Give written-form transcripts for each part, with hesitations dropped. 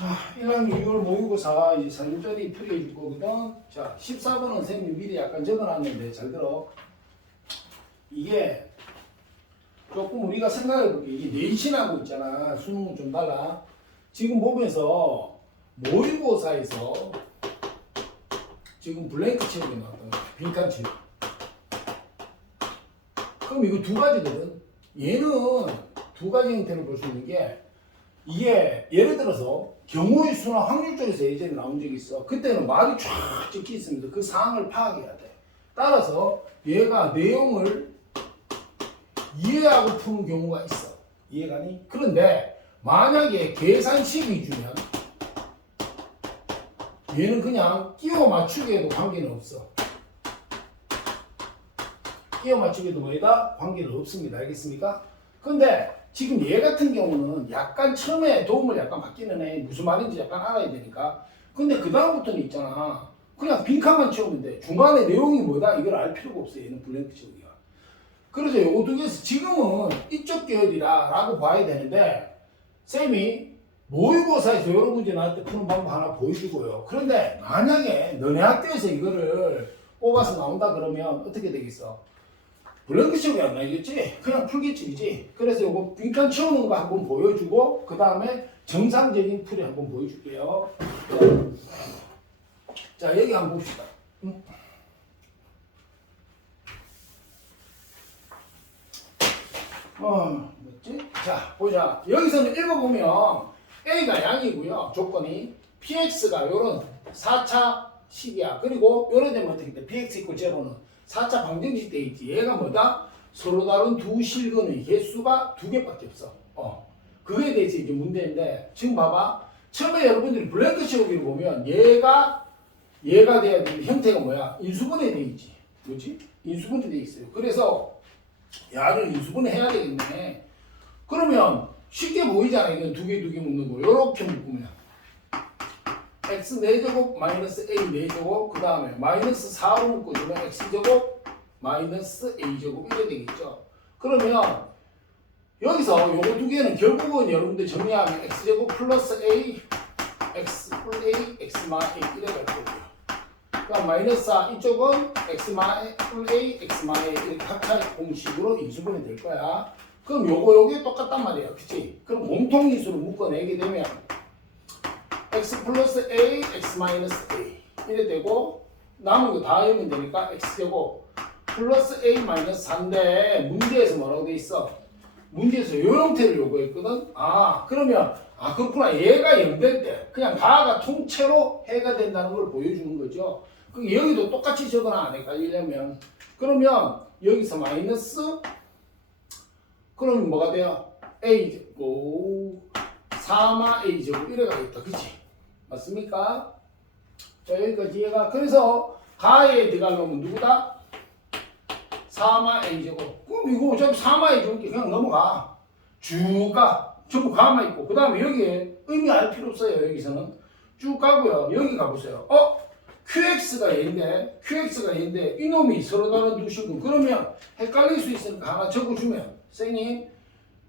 자, 1학년 6월 모의고사 이제 3일짜리 풀이해줄 거거든. 자, 14번은 선생님이 미리 약간 적어놨는데 잘 들어. 이게 조금 우리가 생각해볼게. 이게 내신하고 있잖아. 수능은 좀 달라. 지금 보면서 모의고사에서 지금 블랭크 채우기 나왔다. 빈칸 채우기. 그럼 이거 두 가지거든. 얘는 두 가지 형태를 볼 수 있는 게 이게 예를 들어서 경우의 수나 확률 쪽에서 예전에 나온 적이 있어. 그때는 말이 쫙 적혀 있습니다. 그 사항을 파악해야 돼. 따라서 얘가 내용을 이해하고 푸는 경우가 있어. 이해가니? 그런데 만약에 계산식이 주면 얘는 그냥 끼워 맞추기에도 관계는 없어. 끼워 맞추기에도 뭐다? 관계는 없습니다. 알겠습니까? 근데 지금 얘 같은 경우는 약간 처음에 도움을 약간 받기는 해. 무슨 말인지 약간 알아야 되니까. 근데 그 다음부터는 있잖아. 그냥 빈칸만 채우면 돼. 중간에 내용이 뭐다? 이걸 알 필요가 없어. 얘는 블랭크 채우기가. 그래서 요거 두 개에서 지금은 이쪽 계열이라 라고 봐야 되는데 쌤이 모의고사에서 여러 문제 나올 때 푸는 방법 하나 보여주고요. 그런데 만약에 너네 학교에서 이거를 뽑아서 나온다 그러면 어떻게 되겠어? 블랭크 채우기 안 나겠지? 그냥 풀기집이지. 그래서 요거 빈칸 채우는 거 한번 보여주고 그 다음에 정상적인 풀이 한번 보여줄게요. 자, 여기 한번 봅시다. 뭐지? 자, 보자. 여기서는 읽어보면 A가 양이고요. 조건이 PX가 요런 4차 식이야. 그리고 요런 되면 어떻게 돼? PX 이퀄 제로는 4차 방정식 돼 있지. 얘가 뭐다? 서로 다른 두 실근의 개수가 두 개밖에 없어. 그거에 대해서 이제 문제인데 지금 봐봐. 처음에 여러분들이 블랭크 채우기를 보면 얘가 돼야 되는 형태가 뭐야? 인수분해 돼 있지. 뭐지? 인수분해 돼 있어요. 그래서 야를 인수분해 해야 되겠네. 그러면 쉽게 보이잖아. 이건 두 개 묶는 거. 요렇게 묶으면 x 4제곱 마이너스 a 4제곱 그 다음에 마이너스 4로 묶어주면 x제곱 마이너스 a제곱 이렇게 되겠죠. 그러면 여기서 요거 두 개는 결국은 여러분들 정리하면 x제곱 플러스 a x 플 a x 마 a 이렇게 갈 거고요. 그럼 마이너스 4 이쪽은 x 마 플 a x 마 a 이렇게 각자 공식으로 인수분해 될 거야. 그럼 요게 똑같단 말이야. 그치? 그럼 공통인수로 묶어내게 되면 x 플러스 a, x 마이너스 a 이래 되고 남은 거 다 하면 되니까 x제곱 플러스 a 마이너스 4인데 문제에서 뭐라고 돼 있어? 문제에서 요 형태를 요구했거든? 그러면 그렇구나. 얘가 0될 때 그냥 가가 통째로 해가 된다는 걸 보여주는 거죠. 그럼 여기도 똑같이 적어놔. 안 헷갈리려면. 그러면 여기서 마이너스 그러면 뭐가 돼요? a 제곱 4마 a 제곱 이래 가겠다. 그치? 맞습니까? 자, 여기까지 얘가 그래서 가에 들어가면 누구다? 4마 a 제곱. 그럼 이거 어차피 4마 a 제곱 그냥 넘어가. 주가 전부 가만 있고 그 다음에 여기에 의미 알 필요 없어요. 여기서는 쭉 가고요. 여기 가보세요. QX가 얘인데 이놈이 서로 다른 두 식은 그러면 헷갈릴 수 있으니까 하나 적어주면 선생님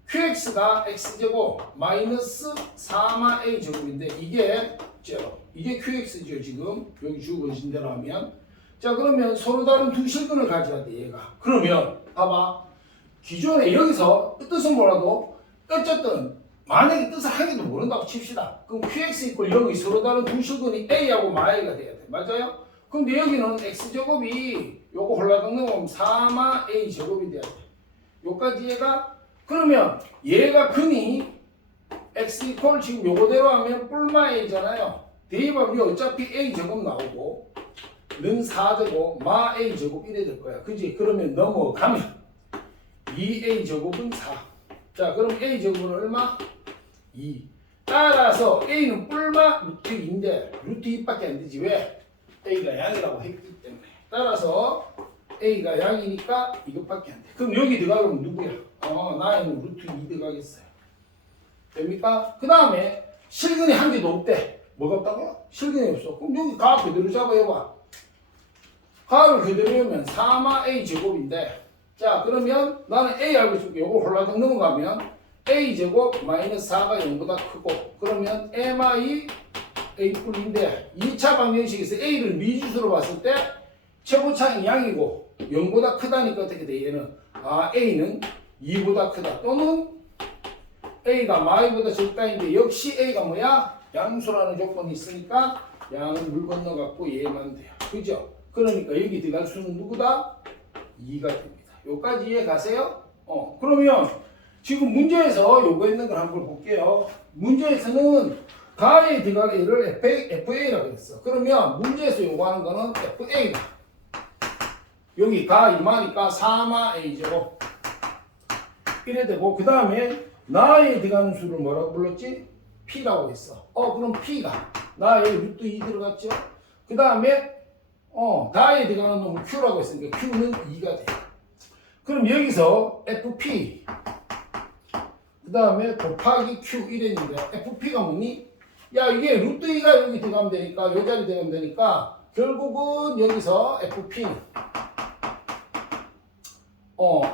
QX가 X제곱 마이너스 4마 A 제곱인데 이게 제로. 이게 QX죠 지금 여기 주어 계신 대로 하면. 자, 그러면 서로 다른 두 실근을 가져야 돼 얘가. 그러면 봐봐. 기존에 여기서 뜻은 뭐라도 어쨌든 만약에 뜻을 한 개도 모른다고 칩시다. 그럼 QX 이퀄 0이 서로 다른 두 실근이 A하고 마이가 돼야 돼. 맞아요? 근데 여기는 X제곱이 요거 홀라당 넣으면 4마 A 제곱이 돼야 돼. 요까지 얘가 그러면 얘가 근이 x 이퀄 지금 요거대로 하면 뿔마 a잖아요. 대입하면 어차피 a 제곱 나오고 는 4제곱 마 a 제곱 이래 될 거야. 그지? 그러면 넘어가면 2a 제곱은 4. 자, 그럼 a 제곱은 얼마? 2. 따라서 a는 뿔마 루트 2인데 루트 2밖에 안 되지. 왜? a가 양이라고 했기 때문에. 따라서 a가 양이니까 이것밖에 안 돼. 그럼 여기 들어가면 누구야? 나에는 루트 2 들어가겠어요. 됩니까? 그 다음에 실근이 한 개도 없대. 뭐가 없다고요? 실근이 없어. 그럼 여기 가 그대로 잡아봐. 가를 그대로 하면 4마 a 제곱인데 자, 그러면 나는 a 알고 있을게. 요거 홀라당 넘어가면 a제곱 마이너스 4가 0보다 크고 그러면 mi a뿔인데 2차 방정식에서 a를 미지수로 봤을 때 최고차항이 양이고 0보다 크다니까 어떻게 돼? 얘는 a는 2보다 크다 또는 a가 마이보다 적다인데 역시 a가 뭐야? 양수라는 조건이 있으니까 양을 물 건너 갖고 얘만 돼요. 그죠? 그러니까 여기 들어갈 수는 누구다? 2가 됩니다. 여기까지 이해 가세요? 그러면 지금 문제에서 요구했는 걸 한번 볼게요. 문제에서는 가에 들어갈 a를 FA라고 했어. 그러면 문제에서 요구하는 거는 FA다. 여기 가 이마니까 4마 a죠. 이래 되고 그 다음에 나에 들어가는 수를 뭐라고 불렀지? P라고 했어. 그럼 P가 나에 루트 2 들어갔죠? 그 다음에 다에 들어가는 놈은 Q라고 했으니까 Q는 2가 돼. 그럼 여기서 FP 그 다음에 곱하기 Q 이랬는데 FP가 뭐니? 야 이게 루트 2가 여기 들어가면 되니까 요 자리 들어가면 되니까 결국은 여기서 FP는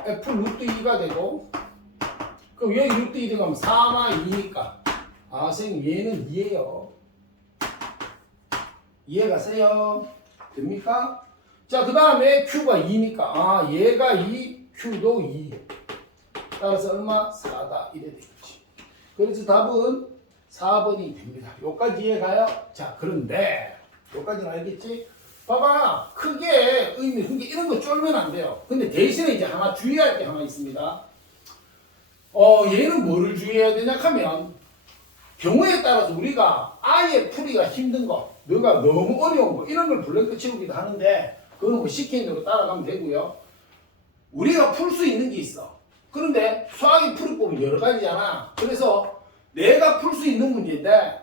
F 루트 2가 되고 그럼 여기 루트 2 들어가면 4마 2니까 선생님 얘는 2예요. 이해가세요? 됩니까? 자, 그 다음에 Q가 2니까 얘가 2, Q도 2 따라서 얼마? 4다 이래 되겠지. 그래서 답은 4번이 됩니다. 여기까지 이해가요? 자, 그런데 여기까지는 알겠지? 봐봐 크게 의미 그게 이런 거 쫄면 안 돼요. 근데 대신에 이제 하나 주의할 게 하나 있습니다. 얘는 뭐를 주의해야 되냐 하면 경우에 따라서 우리가 아예 풀이가 힘든 거, 너가 너무 어려운 거 이런 걸 블랭크 채우기도 하는데 그거는 뭐 시키는 대로 따라가면 되고요. 우리가 풀 수 있는 게 있어. 그런데 수학의 풀이법은 여러 가지잖아. 그래서 내가 풀 수 있는 문제인데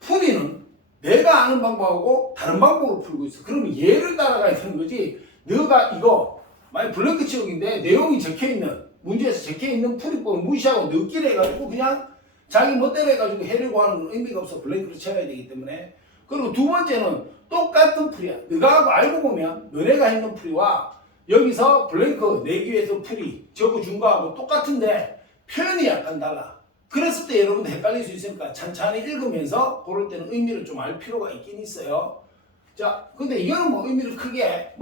풀이는 내가 아는 방법하고 다른 방법으로 풀고 있어. 그러면 얘를 따라가야 되는 거지. 너가 이거 만약 블랭크 채우기인데 내용이 적혀있는 문제에서 적혀있는 풀이법을 무시하고 넣기를 해가지고 그냥 자기 멋대로 해가지고 해려고 하는 건 의미가 없어. 블랭크로 채워야 되기 때문에. 그리고 두 번째는 똑같은 풀이야. 너가 알고 보면 너네가 했는 풀이와 여기서 블랭크 내기 위해서 풀이 적어준 거하고 똑같은데 표현이 약간 달라. 그랬을 때 여러분들 헷갈릴 수 있으니까 찬찬히 읽으면서 그럴 때는 의미를 좀 알 필요가 있긴 있어요. 자, 근데 이거는 뭐 의미를 크게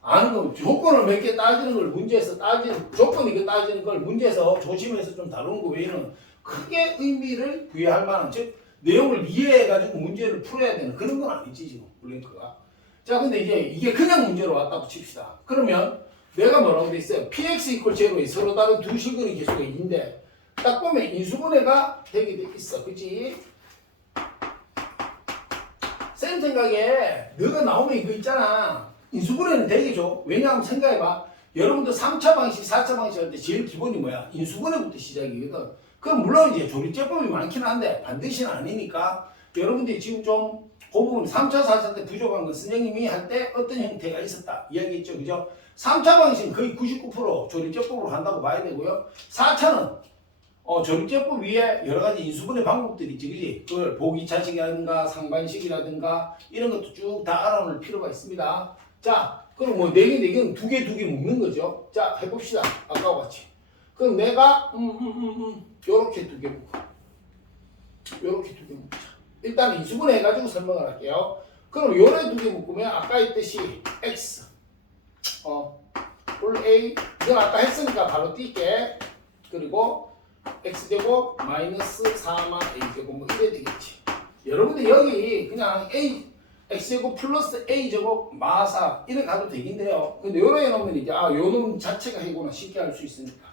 아는 거 조건을 몇 개 따지는 걸 문제에서 따지는 조건 이거 따지는 걸 문제에서 조심해서 좀 다루는 거 외에는 크게 의미를 부여할 만한 즉 내용을 이해해가지고 문제를 풀어야 되는 그런 건 아니지 지금 블랭크가. 자 근데 이게 그냥 문제로 왔다고 칩시다. 그러면 내가 뭐라고 돼 있어요? px 이퀄 제로에 서로 다른 두 실근의 개수가 2인데 딱 보면 인수분해가 되게 돼 있어. 그치? 쌤 생각에 너가 나오면 이거 있잖아. 인수분해는 되겠죠. 왜냐하면 생각해봐. 여러분들 3차 방식, 4차 방식 할 때 제일 기본이 뭐야? 인수분해부터 시작이거든. 그럼 물론 이제 조립제법이 많긴 한데 반드시는 아니니까 여러분들이 지금 좀 그 부분 3차, 4차 때 부족한 건 선생님이 할 때 어떤 형태가 있었다. 이야기했죠. 그죠? 3차 방식은 거의 99% 조립제법으로 간다고 봐야 되고요. 4차는 조립제법 위에 여러 가지 인수분해 방법들이 있지, 그지? 그걸 보기차식이라든가 상관식이라든가 이런 것도 쭉 다 알아놓을 필요가 있습니다. 자, 그럼 뭐 4개, 4개는 2개, 2개 묶는 거죠. 자, 해봅시다. 아까와 같이. 그럼 내가 요렇게 2개 묶어. 요렇게 2개 묶자. 일단 인수분해 해가지고 설명을 할게요. 그럼 요래 2개 묶으면 아까 했듯이 x 뿔 a 이건 아까 했으니까 바로 띄게 그리고 x제곱 마이너스 4마 a제곱 뭐 이래 되겠지. 여러분들 여기 그냥 x제곱 플러스 a제곱 마사 이래 가도 되긴 돼요. 근데 요래 해놓으면 이제 요 놈 자체가 해구나 쉽게 할 수 있으니까.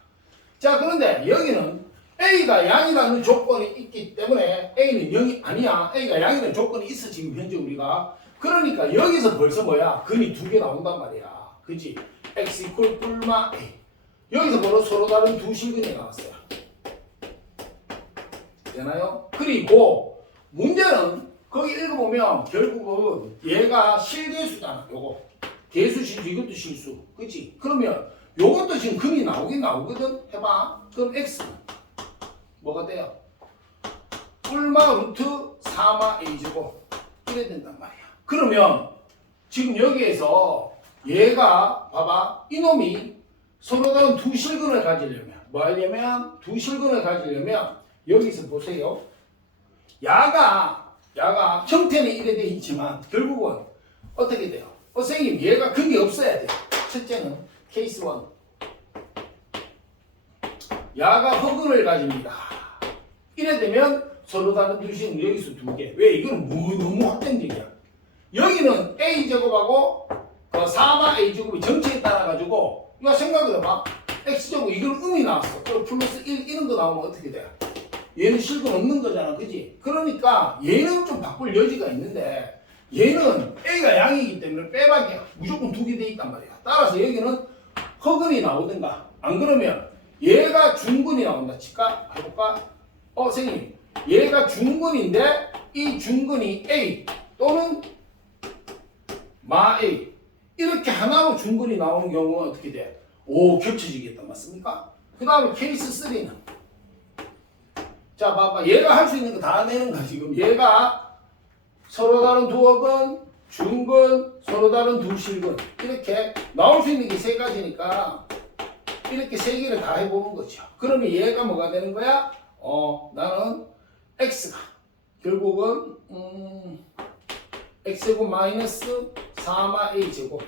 자 그런데 여기는 a가 양이라는 조건이 있기 때문에 a는 0이 아니야. a가 양이라는 조건이 있어 지금 현재 우리가. 그러니까 여기서 벌써 뭐야 근이 2개 나온단 말이야. 그치? x 이퀄 뿔마 a 여기서 바로 서로 다른 두 실근이 나왔어요. 되나요? 그리고 문제는 거기 읽어보면 결국은 얘가 실개수잖아. 요거 개수 실수 이것도 실수 그치? 그러면 요것도 지금 근이 나오긴 나오거든. 해봐. 그럼 x 뭐가 돼요? 뿔마 루트 4마 a제곱 이래 된단 말이야. 그러면 지금 여기에서 얘가 봐봐 이놈이 서로 다른 두 실근을 가지려면 뭐 하려면 두 실근을 가지려면 여기서 보세요. 야가 형태는 이래 돼 있지만 결국은 어떻게 돼요? 선생님 얘가 그게 없어야 돼요. 첫째는 케이스 1. 야가 허근을 가집니다. 이래 되면 서로 다른 두 실근 여기서 두 개. 왜? 이거는 너무 확정적이야. 여기는 a제곱하고 4마 a제곱이 전체에 따라 가지고 이거 생각을 해봐. x제곱 이걸 음이 나왔어. 그리고 플러스 1 이런 거 나오면 어떻게 돼? 얘는 실근 없는 거잖아. 그지? 그러니까 얘는 좀 바꿀 여지가 있는데 얘는 a가 양이기 때문에 빼박이야. 무조건 두 개 돼 있단 말이야. 따라서 여기는 허근이 나오든가 안 그러면 얘가 중근이 나온다 칠까? 해볼까? 선생님 얘가 중근인데 이 중근이 a 또는 마 a 이렇게 하나로 중근이 나오는 경우는 어떻게 돼? 오 겹쳐지겠다 맞습니까? 그 다음에 케이스 3는 자 봐봐 얘가 할 수 있는 거 다 내는 거야 지금. 얘가 서로 다른 두 허근 중근 서로 다른 두 실근 이렇게 나올 수 있는 게 세 가지니까 이렇게 세 개를 다 해보는 거죠. 그러면 얘가 뭐가 되는 거야? 나는 x가 결국은 x제곱 마이너스 4마 a제곱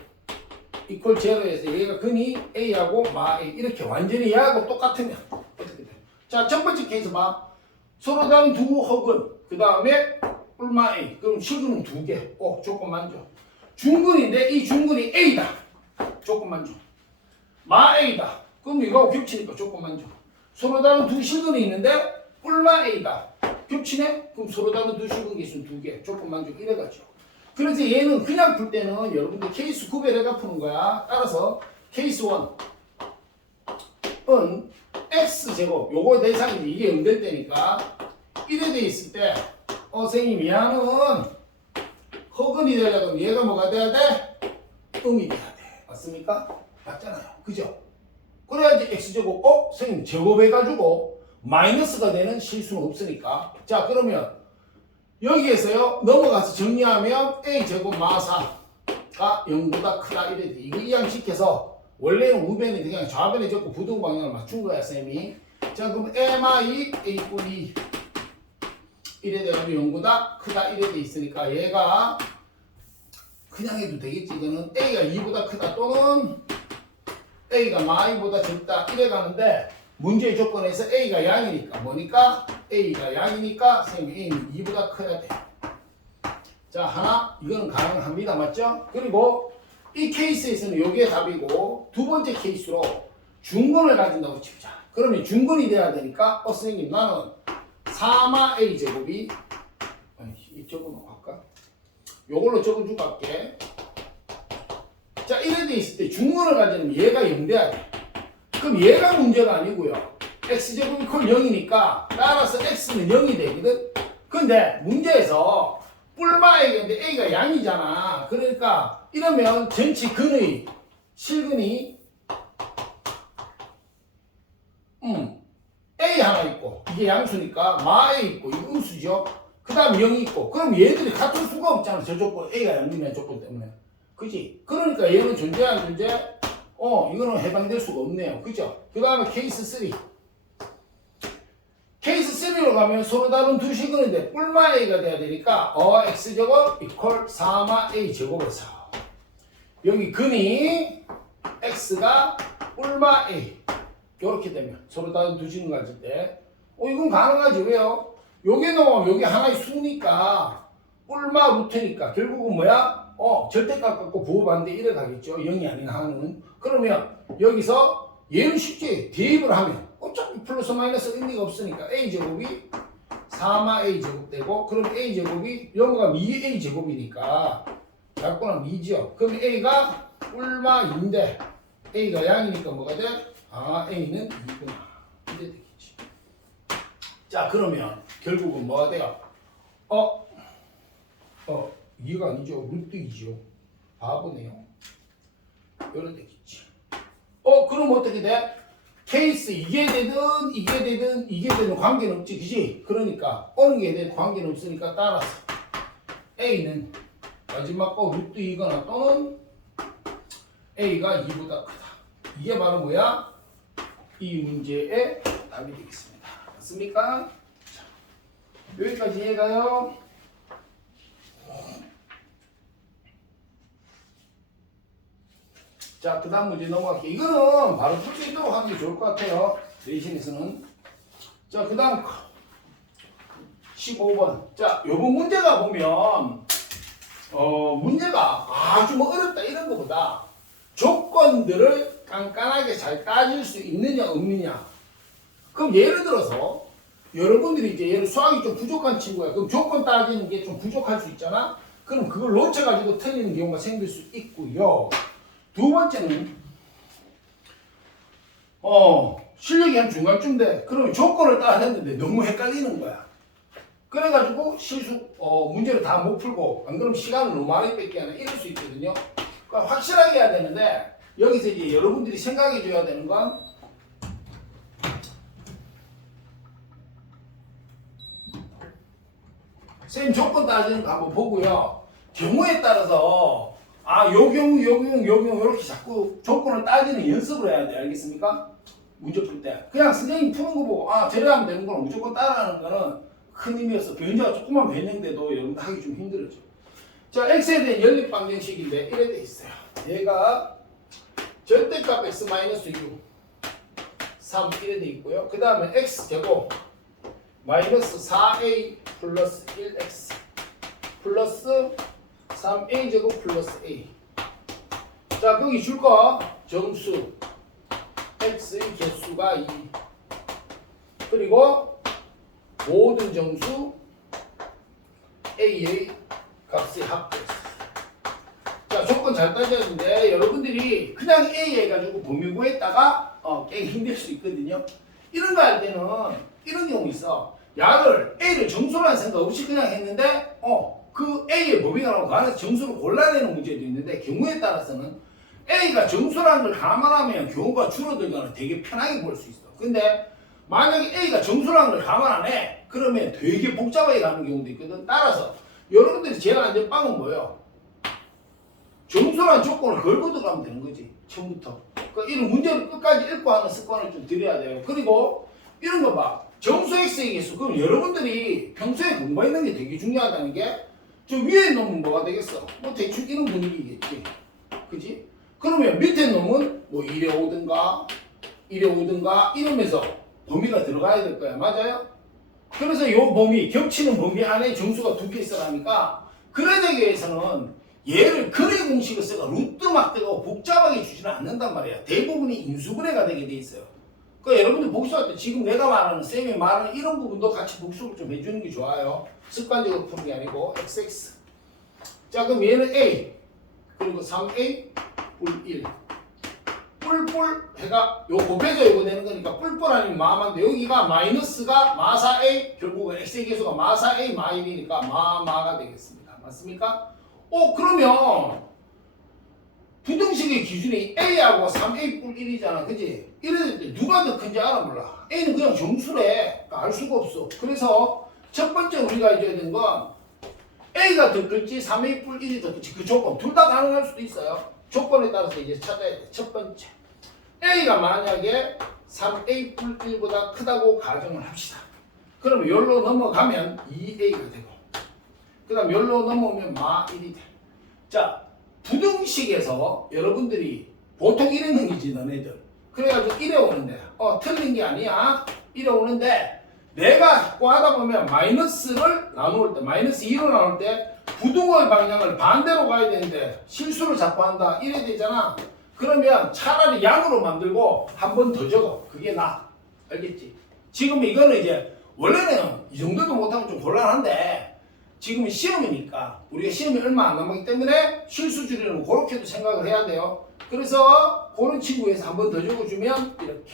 이퀄 제로에서 얘가 근이 a하고 마 a 이렇게 완전히 얘하고 똑같으면 어떻게 돼? 자, 첫 번째 케이스 봐. 서로 다른 두 허근 그 다음에 뿔마 a 그럼 실근은 두 개. 조금만 줘. 중근인데 이 중근이 a다. 조금만 줘. 마 a다. 그럼 이거하고 겹치니까 조금만 줘. 서로 다른 두 실근이 있는데 뿔마 a다. 겹치네? 그럼 서로 다른 두 실근이 있으면 두 개. 조금만 줘. 이래가지고. 그래서 얘는 그냥 풀 때는 여러분들 케이스 구별해가 푸는 거야. 따라서 케이스 1은 x제곱 요거 대상인데 이게 음될 때니까 이래 돼 있을 때 선생님 얘는 허근이 되려면 얘가 뭐가 돼야 돼? 음이 돼야 돼. 맞습니까? 맞잖아요. 그죠? 그래야지 x제곱 선생님 제곱해가지고 마이너스가 되는 실수는 없으니까. 자 그러면 여기에서요 넘어가서 정리하면 a제곱 마사가 0보다 크다 이래 돼. 이거 이항시켜서 원래는 우변이 그냥 좌변에 적고 부등 방향을 맞춘 거야 쌤이. 자 그럼 mi a분이 2 이래 되면 0보다 크다 이래 돼 있으니까 얘가 그냥 해도 되겠지. 이거는 a가 2보다 크다 또는 a가 마이보다 적다 이래 가는데 문제의 조건에서 a가 양이니까 뭐니까? a가 양이니까 선생님 a는 2보다 커야 돼. 자 하나 이거는 가능합니다. 맞죠? 그리고 이 케이스에서는 요게 답이고 두 번째 케이스로 중근을 가진다고 치자. 그러면 중근이 돼야 되니까 선생님 나는 4마 a제곱이 적어놓고 할까? 요걸로 적어주고 할게. 자 이래 돼 있을 때 중근을 가지면 얘가 0 돼야 돼. 그럼 얘가 문제가 아니고요. x제곱 이퀄 0이니까 따라서 x는 0이 되거든. 근데 문제에서 뿔마에게인데 a가 양이잖아. 그러니까 이러면 전체 근의 실근이 a 하나 있고 이게 양수니까 마 a 있고 이거 음수죠. 그 다음 0이 있고 그럼 얘들이 같을 수가 없잖아. 저 조건 a가 양이면 조건 때문에. 그지? 그러니까 얘는 존재 안 존재? 이거는 해당될 수가 없네요. 그죠? 그 다음에 케이스 3. 케이스 3로 가면 서로 다른 두 식근인데 뿔마 a가 돼야 되니까 x제곱 이퀄 4마 a 제곱에서 여기 근이 x가 뿔마 a 이렇게 되면 서로 다른 두 식근 가질 때 이건 가능하지. 왜요? 요게 넣으면 요게 하나의 수니까 뿔마 루트니까 결국은 뭐야? 절대값 갖고 부호반대 이래 가겠죠. 0이 아닌 한은. 그러면 여기서 얘는 쉽게 대입을 하면 어차피 플러스 마이너스 의미가 없으니까 a제곱이 4마 a제곱 되고 그럼 a제곱이 0가 미 a제곱이니까 약분하면 미죠. 그럼 a가 뿔마 2인데 a가 양이니까 뭐가 돼? a는 2구나. 이래 되겠지. 자 그러면 결국은 뭐가 돼요? 이가 아니죠. 루트 2죠. 바보네요. 이래 되겠지. 그럼 어떻게 돼? 케이스 이게 되든 관계는 없지. 그지? 그러니까 어느 게 되든 관계는 없으니까 따라서 A는 마지막 거 루트 2거나 또는 A가 2보다 크다. 이게 바로 뭐야? 이 문제의 답이 되겠습니다. 맞습니까? 자, 여기까지 이해가요? 자, 그 다음 문제 넘어갈게요. 이거는 바로 풀 수 있도록 하는 게 좋을 것 같아요. 레이싱에서는. 자, 그 다음 15번. 자, 요번 문제가 보면 문제가 아주 뭐 어렵다 이런 것보다 조건들을 깐깐하게 잘 따질 수 있느냐 없느냐. 그럼 예를 들어서 여러분들이 이제 얘를 수학이 좀 부족한 친구야. 그럼 조건 따지는 게 좀 부족할 수 있잖아. 그럼 그걸 놓쳐가지고 틀리는 경우가 생길 수 있고요. 두 번째는 실력이 한 중간쯤 돼. 그러면 조건을 따졌는데 너무 헷갈리는 거야. 그래가지고 문제를 다 못 풀고 안 그러면 시간을 너무 많이 뺏게 하나 이럴 수 있거든요. 그러니까 확실하게 해야 되는데 여기서 이제 여러분들이 생각해 줘야 되는 건 선생님 조건 따지는 거 한번 보고요. 경우에 따라서 요 경우 이렇게 자꾸 조건을 따지는 연습을 해야 돼. 알겠습니까? 문제 풀 때. 그냥 선생님 푸는 거 보고 저래 하면 되는 거는 무조건 따라하는 거는 큰 의미였어. 변제가 조금만 변형돼도 여러분들 하기 좀 힘들어져. 자, x에 대한 연립 방정식인데 이래 돼 있어요. 얘가 절대값 x-6 3 이래 돼 있고요. 그 다음에 x제곱 마이너스 4a 플러스 1x 플러스 3a 제곱 플러스 a. 자, 거기 줄 거 정수 x의 개수가 2 그리고 모든 정수 a의 값의 합계였어요. 자, 조건 잘 따졌는데 여러분들이 그냥 a 해가지고 범위 구했다가 꽤 힘들 수 있거든요. 이런 거 할 때는 이런 경우 있어. 약을 a를 정수라는 생각 없이 그냥 했는데 그 a의 범위가 나오고 그 안에서 정수를 골라내는 문제도 있는데 경우에 따라서는 a가 정수라는 걸 감안하면 경우가 줄어들거나 되게 편하게 볼 수 있어. 근데 만약에 a가 정수라는 걸 감안 안 해 그러면 되게 복잡하게 가는 경우도 있거든. 따라서 여러분들이 제일 안전빵은 뭐예요? 정수라는 조건을 걸고 들어가면 되는 거지. 처음부터. 그러니까 이런 문제를 끝까지 읽고 하는 습관을 좀 들여야 돼요. 그리고 이런 거 봐. 정수 x의 개수. 그럼 여러분들이 평소에 공부했는 게 되게 중요하다는 게 저 위에 놈은 뭐가 되겠어? 뭐 대충 이런 분위기겠지. 그지? 그러면 밑에 놈은 뭐 1에 5든가 1에 5든가 이러면서 범위가 들어가야 될 거야. 맞아요? 그래서 요 범위, 겹치는 범위 안에 정수가 두 개 있으라니까 그래 되기 위해서는 얘를 근의 공식을 써가 루트 막 뜨고 복잡하게 주지는 않는단 말이야. 대부분이 인수분해가 되게 돼 있어요. 그러니까 여러분들 복수할 때 지금 내가 말하는 쌤이 말하는 이런 부분도 같이 복수를 좀 해주는 게 좋아요. 습관적으로 푸는 게 아니고 xx. 자, 그럼 얘는 a 그리고 3a 뿔 1 뿔뿔 해가 요 곱해져 이거 되는 거니까 뿔뿔 아니면 마마인데 여기가 마이너스가 마사A 결국은 x의 개수가 마사A 마1이니까 마마가 되겠습니다. 맞습니까? 그러면 부등식의 기준이 a하고 3a 뿔 1이잖아. 그지? 이럴 때 누가 더 큰지 알아 몰라. a는 그냥 정수래. 알 수가 없어. 그래서 첫 번째 우리가 해줘야 되는 건 a가 더 클지 3a 뿔 1이 더 클지 그 조건 둘 다 가능할 수도 있어요. 조건에 따라서 이제 찾아야 돼. 첫 번째 a가 만약에 3a 뿔 1보다 크다고 가정을 합시다. 그럼 열로 넘어가면 2a가 되고 그 다음 열로 넘어오면 마 1이 돼. 자, 부등식에서 여러분들이 보통 이래 넘기지 너네들. 그래가지고 이래 오는데 틀린 게 아니야. 이래 오는데 내가 자꾸 하다 보면 마이너스를 나눌 때 마이너스 2로 나눌 때 부등호의 방향을 반대로 가야 되는데 실수를 자꾸 한다. 이래 되잖아. 그러면 차라리 양으로 만들고 한 번 더 적어. 그게 나아. 알겠지? 지금 이거는 이제 원래는 이 정도도 못하면 좀 곤란한데 지금은 시험이니까 우리가 시험이 얼마 안 남았기 때문에 실수 줄이는 그렇게도 생각을 해야 돼요. 그래서 그런 친구에서 한 번 더 적어주면 이렇게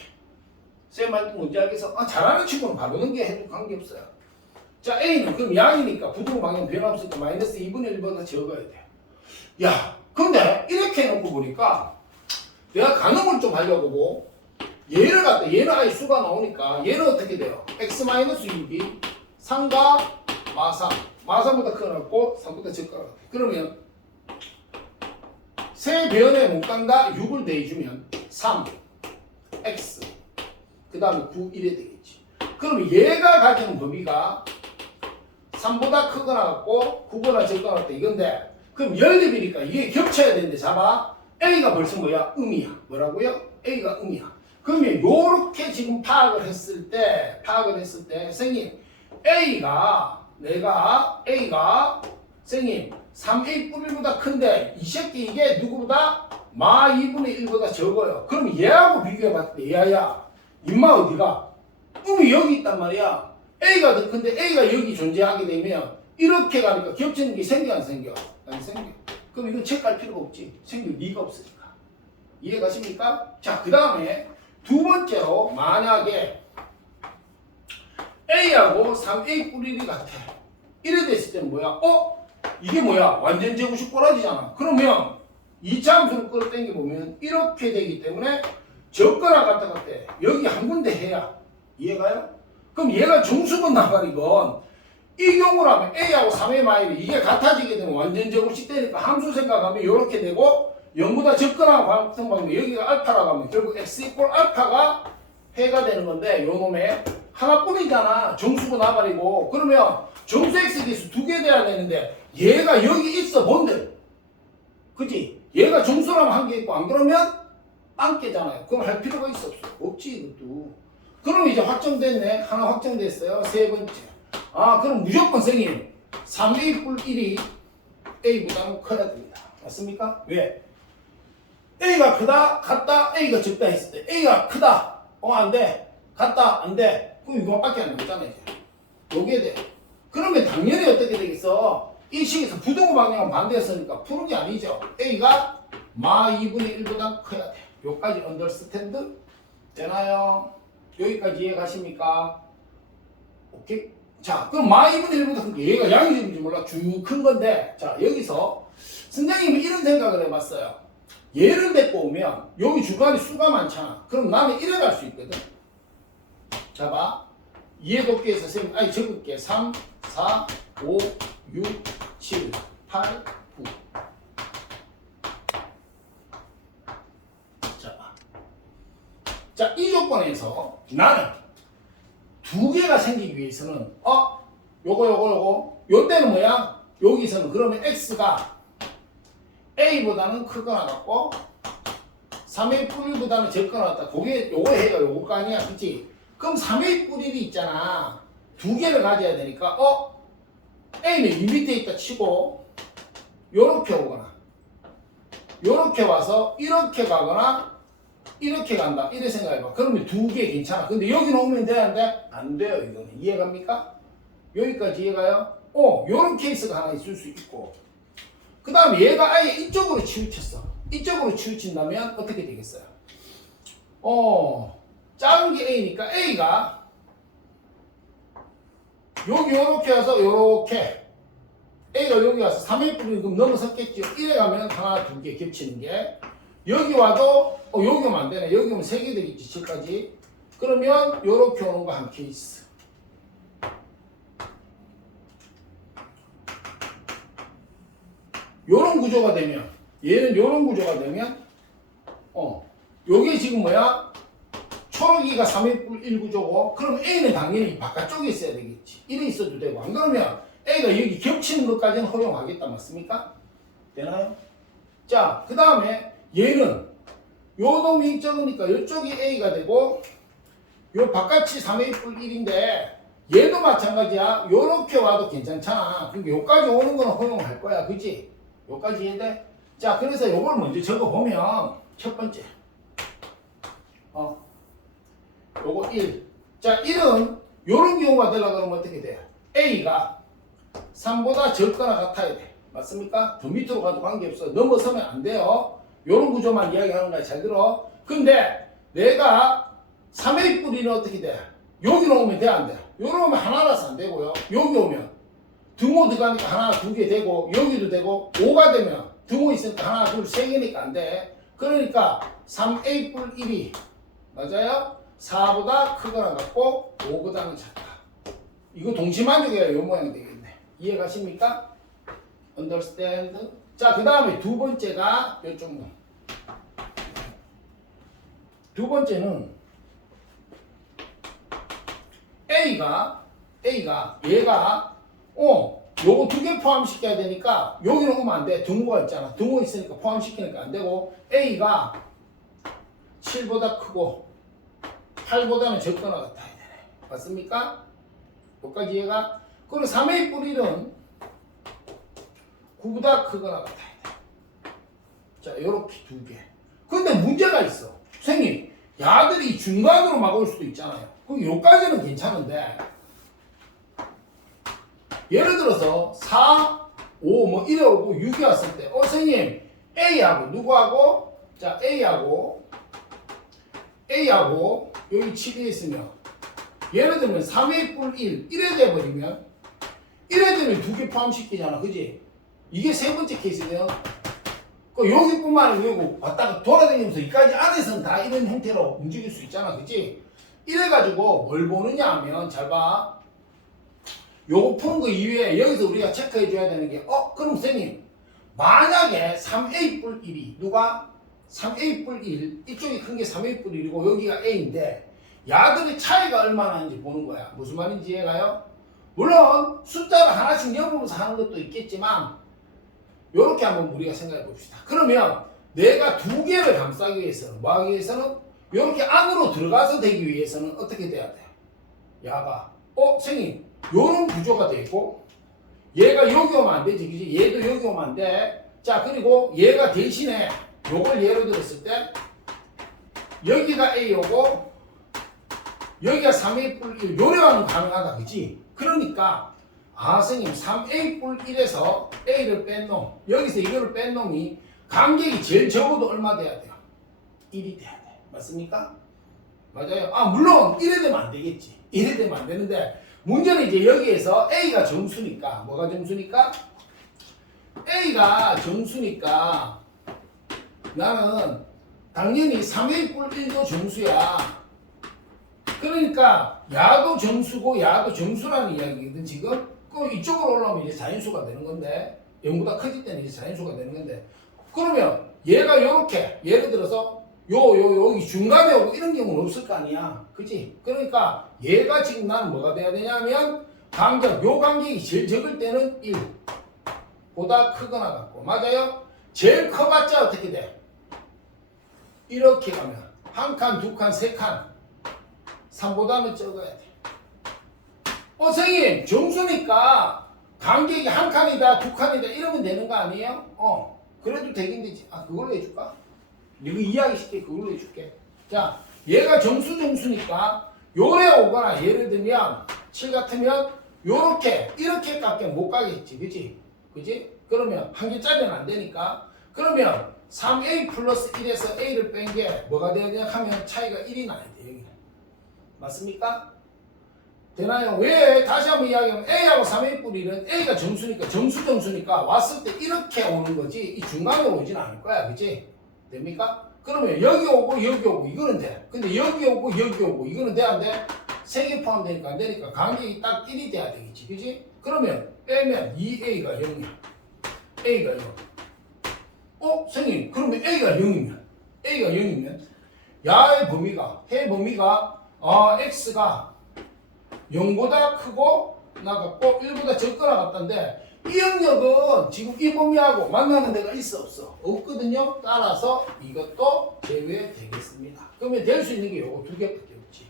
쌤한테 뭔지 알겠어? 잘하는 친구는 바로 넘겨해도 관계없어요. 자, A는 그럼 양이니까 부등호 방향 변화없으니까 마이너스 2분의 1보다 적어야 돼. 야, 근데 이렇게 해놓고 보니까 내가 가늠을 좀 하려고 얘를 갖다 얘는 아예 수가 나오니까 얘는 어떻게 돼요? x-6이 3과 마3 마3보다 커갖고 3보다 적을 같아. 그러면 세 변의 몽땅 다 6을 대주면 3 x 그 다음에 9, 1이 되겠지. 그럼 얘가 가지는 범위가 3보다 크거나 같고 9보다 적거나 같다 이건데, 그럼 연립이니까 이게 겹쳐야 되는데 잡아. A가 벌써 뭐야? 음이야. 뭐라고요? A가 음이야. 그러면 요렇게 지금 파악을 했을 때 선생님 A가 선생님 3A 뿌리보다 큰데 이 새끼 이게 누구보다 마 2분의 1보다 적어요. 그럼 얘하고 비교해 봤을 때 얘야 임마 어디가? 음이 여기 있단 말이야. A가 더 큰데 A가 여기 존재하게 되면 이렇게 가니까 겹치는 게 생겨 안 생겨? 안 생겨. 그럼 이건 체크할 필요가 없지. 생길 리가 없으니까. 이해가십니까? 자, 그 다음에 두 번째로 만약에 A하고 3A 뿌리리 같아. 이래 됐을 때는 뭐야? 이게 뭐야? 완전 제곱식 꼬라지잖아. 그러면 이차 함수를 끌어당겨 보면 이렇게 되기 때문에 적거나 같다 같대. 여기 한 군데 해야. 이해가요? 그럼 얘가 정수건 나발이건 이 경우라면 A하고 3A 마일이 이게 같아지게 되면 완전 제곱식 되니까 함수 생각하면 이렇게 되고 0보다 적거나 같은 방법이 여기가 알파라고 하면 결국 x 이퀄 알파가 해가 되는 건데 요 놈의 하나뿐이잖아. 정수고 나발이고. 그러면 정수 x 개수 두 개 돼야 되는데 얘가 여기 있어 본데 그치? 얘가 정수라면 한 개 있고 안 그러면 안 깨잖아요. 그럼 할 필요가 있어 없어? 없지 이것도. 그럼 이제 확정됐네. 하나 확정됐어요. 세 번째. 그럼 무조건 선생님 3A 뿔 1이 A보다는 커야 됩니다. 맞습니까? 왜? A가 크다, 같다, A가 적다 했을 때 A가 크다, 안 돼. 같다, 안 돼. 그럼 이거밖에 안 되잖아 이제. 요게 돼. 그러면 당연히 어떻게 되겠어? 이 식에서 부등호 방향은 반대였으니까 푸는 게 아니죠. A가 마 2분의 1보다 커야 돼. 요까지 언더스탠드 되나요? 여기까지 이해가십니까? 오케이? 자, 그럼 마 2분의 1보다 큰 게 얘가 양식인지 몰라 쭉 큰 건데, 자, 여기서 선생님이 이런 생각을 해봤어요. 얘를 데리고 오면 여기 주간에 수가 많잖아. 그럼 나는 이래 갈 수 있거든. 자, 봐. 이해 돕기에서 선생님, 적을게. 3, 4, 5, 6, 7, 8, 9. 자, 봐. 자, 이 조건에서 나는 두 개가 생기기 위해서는, 요거. 요 때는 뭐야? 여기서는 그러면 x가 A보다는 크거나 같고 3A 뿌리보다는 적거나 같다. 그게 요거 해가 요거 아니야. 그치? 그럼 3A 뿌리이 있잖아. 두 개를 가져야 되니까 A는 이 밑에 있다 치고 요렇게 오거나 요렇게 와서 이렇게 가거나 이렇게 간다. 이래 생각해봐. 그러면 두 개 괜찮아. 근데 여기 놓으면 돼? 안 돼? 안 돼요. 이거는. 이해갑니까? 여기까지 이해가요? 요런 케이스가 하나 있을 수 있고 그 다음에 얘가 아예 이쪽으로 치우쳤어. 이쪽으로 치우친다면 어떻게 되겠어요? 작은 게 A니까 A가 여기 요렇게 와서 요렇게 A가 여기 와서 3A 뿌리는 그럼 넘어섰겠죠. 이래 가면 하나 두 개 겹치는 게 여기 와도 여기 오면 안 되네. 여기 오면 세 개 되겠지. 7까지. 그러면 요렇게 오는 거 한 케이스. 요런 구조가 되면 얘는 요런 구조가 되면 요게 지금 뭐야? 초록이가 3의 뿔 1구조고 그럼 A는 당연히 바깥쪽에 있어야 되겠지. 이래 있어도 되고 안 그러면 A가 여기 겹치는 것까지는 허용하겠다. 맞습니까? 되나요? 자, 그 다음에 얘는 요 놈이 적으니까 이쪽이 A가 되고 요 바깥이 3의 뿔 1인데 얘도 마찬가지야. 요렇게 와도 괜찮잖아. 그러니까 요까지 오는 거는 허용할 거야. 그치? 요까지 이해돼? 자, 그래서 요걸 먼저 적어보면 첫 번째 요거 1. 자, 1은 요런 경우가 되려고 하면 어떻게 돼요? A가 3보다 적거나 같아야 돼. 맞습니까? 더 밑으로 가도 관계없어. 넘어서면 안 돼요. 요런 구조만 이야기하는 거야. 잘 들어. 근데 내가 3의 뿌리는 어떻게 돼? 여기 오면 돼? 안 돼? 여기 오면 하나라서 안 되고요. 여기 오면 등호 들어가니까 하나, 두 개 되고 여기도 되고 5가 되면 등호 있으니까 하나, 둘, 세 개니까 안 돼. 그러니까 3A 뿔 1이 맞아요? 4보다 크거나 같고 5보다는 작다. 이거 동시만족이야. 요 모양이 되겠네. 이해가십니까? Understand? 자, 그 다음에 두 번째가 요쪽 두 번째는 A가 얘가 요거 두 개 포함시켜야 되니까 여기는 오면 안 돼. 등호가 있잖아. 등호 있으니까 포함시키니까 안 되고 A가 7보다 크고 8보다는 적거나 같아야 되네. 맞습니까? 여기까지 이해가? 그리고 3A 뿔 1은 9보다 크거나 같아야 돼. 자, 요렇게 두 개. 근데 문제가 있어. 선생님, 야들이 중간으로 막을 수도 있잖아요. 그럼 요까지는 괜찮은데 예를 들어서 4, 5, 뭐 이래 오고 6이 왔을 때 선생님 A하고 누구하고? 자, A하고 여기 7이 있으면 예를 들면 3A 뿔 1 이래 돼버리면 이래 되면 두 개 포함시키잖아. 그지? 이게 세 번째 케이스네요. 여기뿐만 아니고 왔다가 돌아다니면서 이까지 안에서는 다 이런 형태로 움직일 수 있잖아. 그지? 이래가지고 뭘 보느냐 하면 잘 봐. 요거 푸는 거 이외에 여기서 우리가 체크해 줘야 되는 게 그럼 선생님 만약에 3A 뿔 1이 누가? 3A 뿔 1 이쪽이 큰 게 3A 뿔 1이고 여기가 A인데 야들의 차이가 얼마나 나는지 보는 거야. 무슨 말인지 이해가요? 물론 숫자를 하나씩 넣으면서 하는 것도 있겠지만 요렇게 한번 우리가 생각해 봅시다. 그러면 내가 두 개를 감싸기 위해서는 뭐 하기 위해서는 요렇게 안으로 들어가서 되기 위해서는 어떻게 돼야 돼요? 야가 선생님 요런 구조가 돼 있고 얘가 여기 오면 안 되지. 그지? 얘도 여기 오면 안 돼. 자, 그리고 얘가 대신에 요걸 예로 들었을 때 여기가 A오고 여기가 3A 뿔 1 요래가는 가능하다. 그지? 그러니까 선생님 3A 뿔 1에서 A를 뺀 놈 여기서 이거를 뺀 놈이 간격이 제일 적어도 얼마 돼야 돼요? 1이 돼야 돼. 맞습니까? 맞아요. 물론 1에 되면 안 되겠지. 1에 되면 안 되는데 문제는 이제 여기에서 A가 정수니까 뭐가 정수니까? A가 정수니까 나는 당연히 3A 뿔 1도 정수야. 그러니까 야도 정수고 야도 정수라는 이야기거든 지금. 그럼 이쪽으로 올라오면 이제 자연수가 되는 건데 0보다 커질 때는 이제 자연수가 되는 건데 그러면 얘가 요렇게 예를 들어서 여기 중간에 오고 이런 경우는 없을 거 아니야. 그치? 그러니까 얘가 지금 나는 뭐가 돼야 되냐면 요 간격이 제일 적을 때는 1보다 크거나 같고 맞아요? 제일 커봤자 어떻게 돼? 이렇게 가면 한 칸, 두 칸, 세 칸 3보다는 적어야 돼. 선생님 정수니까 간격이 한 칸이다 두 칸이다 이러면 되는 거 아니에요? 그래도 되긴 되지. 그걸로 해줄까? 이거 이해하기 쉽게 그걸로 해줄게. 자, 얘가 정수니까 요래 오거나 예를 들면 7 같으면 이렇게밖에 못 가겠지. 그지? 그러면 한 개짜리는 안 되니까 그러면 3A 플러스 1에서 A를 뺀 게 뭐가 되냐 하면 차이가 1이 나야 돼. 여기는. 맞습니까? 되나요? 왜? 다시 한번 이야기하면 A하고 3A 뿔 1은 A가 정수니까 왔을 때 이렇게 오는 거지 이 중간으로 오진 않을 거야. 그치? 됩니까? 그러면 여기 오고 이거는 돼. 근데 여기 오고 이거는 돼 안 돼? 세 개 포함되니까 안 되니까 간격이 딱 1이 돼야 되겠지. 그치? 그러면 빼면 2A가 0이야. A가 0. 선생님 그러면 A가 0이면 야의 범위가 X가 0보다 크고 나갔고 1보다 적거나 같던데 이 영역은 지금 이 범위하고 만나는 데가 있어 없어? 없거든요. 따라서 이것도 제외되겠습니다. 그러면 될 수 있는 게 요거 두 개밖에 없지.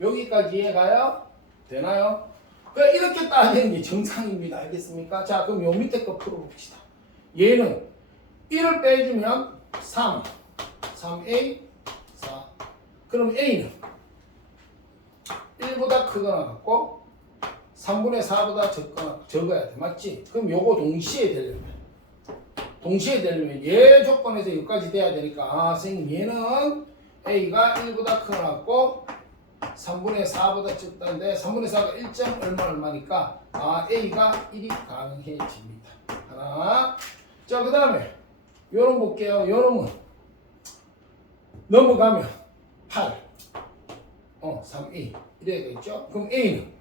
여기까지 이해가요? 되나요? 그러니까 이렇게 따지는 게 정상입니다. 알겠습니까? 자, 그럼 요 밑에 거 풀어봅시다. 얘는 1을 빼주면 3A 4 그럼 A는 1보다 크거나 같고 3분의 4보다 적어야 돼. 맞지? 그럼 요거 동시에 되려면 얘 조건에서 여기까지 돼야 되니까 선생님 얘는 A가 1보다 크거나 같고 3분의 4보다 적다는데 3분의 4가 1점 얼마니까 A가 1이 가능해집니다. 하나. 자, 그 다음에 요런 볼게요. 요놈은 넘어가면 8 3A 이래야 되겠죠? 그럼 A는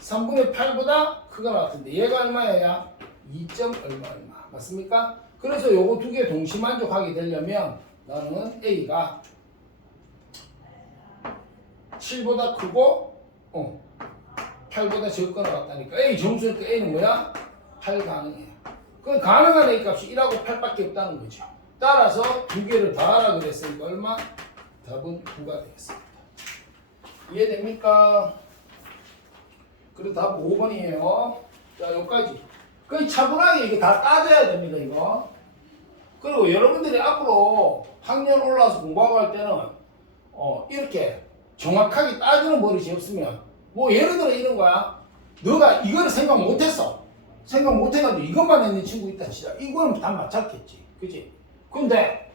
3분의 8보다 크거나 같은데 얘가 얼마야? 2점 얼마 맞습니까? 그래서 요거 두 개 동시 만족하게 되려면 나는 A가 7보다 크고 8보다 적거나 같다니까. A 정수니까 A는 뭐야? 8 가능해요. 그 가능한 A 값이 1하고 8밖에 없다는 거죠. 따라서 두 개를 더하라 그랬으니까 얼마? 답은 9가 되겠습니다. 이해됩니까? 그리고 답 5번이에요. 자, 여기까지. 거의 차분하게 이게 다 따져야 됩니다, 이거. 그리고 여러분들이 앞으로 학년 올라와서 공부하고 할 때는, 이렇게 정확하게 따지는 버릇이 없으면, 뭐 예를 들어 이런 거야. 너가 이거를 생각 못했어. 생각 못해가지고 이것만 했는 친구 있다, 진짜. 이거는 다 맞췄겠지. 그치? 근데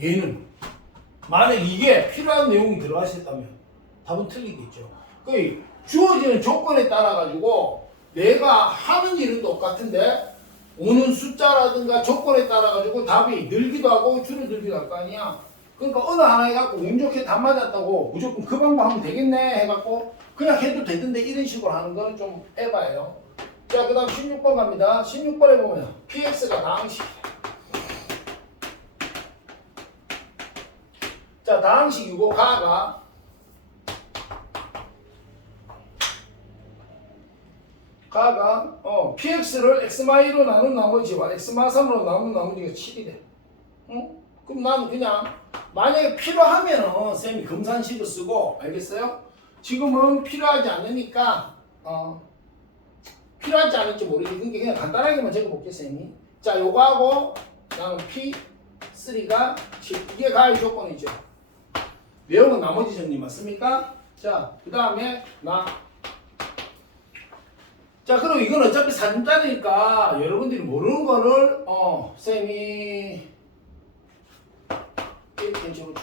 얘는, 만약 이게 필요한 내용이 들어가셨다면 답은 틀리겠죠. 그 주어지는 조건에 따라 가지고 내가 하는 일은 똑같은데 오는 숫자라든가 조건에 따라 가지고 답이 늘기도 하고 줄어들기도 할 거 아니야. 그러니까 어느 하나 해갖고 운 좋게 답 맞았다고 무조건 그 방법 하면 되겠네 해갖고 그냥 해도 되던데 이런 식으로 하는 거는 좀 에바예요. 자, 그 다음 16번 갑니다. 16번에 보면 px가 다항식이야. 자, 다항식이고 가가 px를 x마이로 나눈 나머지와 x마3으로 나눈 나머지가 7이 돼. 응? 그럼 나는 그냥 만약에 필요하면은 쌤이 금산식을 쓰고, 알겠어요? 지금은 필요하지 않으니까 필요할지 않을지 모르겠는데 그냥 간단하게만 적어볼게 쌤이. 자, 요거하고 나는 p3가 7. 이게 가의 조건이죠. 내용은 나머지 정리 맞습니까? 자, 그 다음에 자, 그럼 이건 어차피 사진짜리니까 여러분들이 모르는 거를 쌤이 이렇게 적어줄게.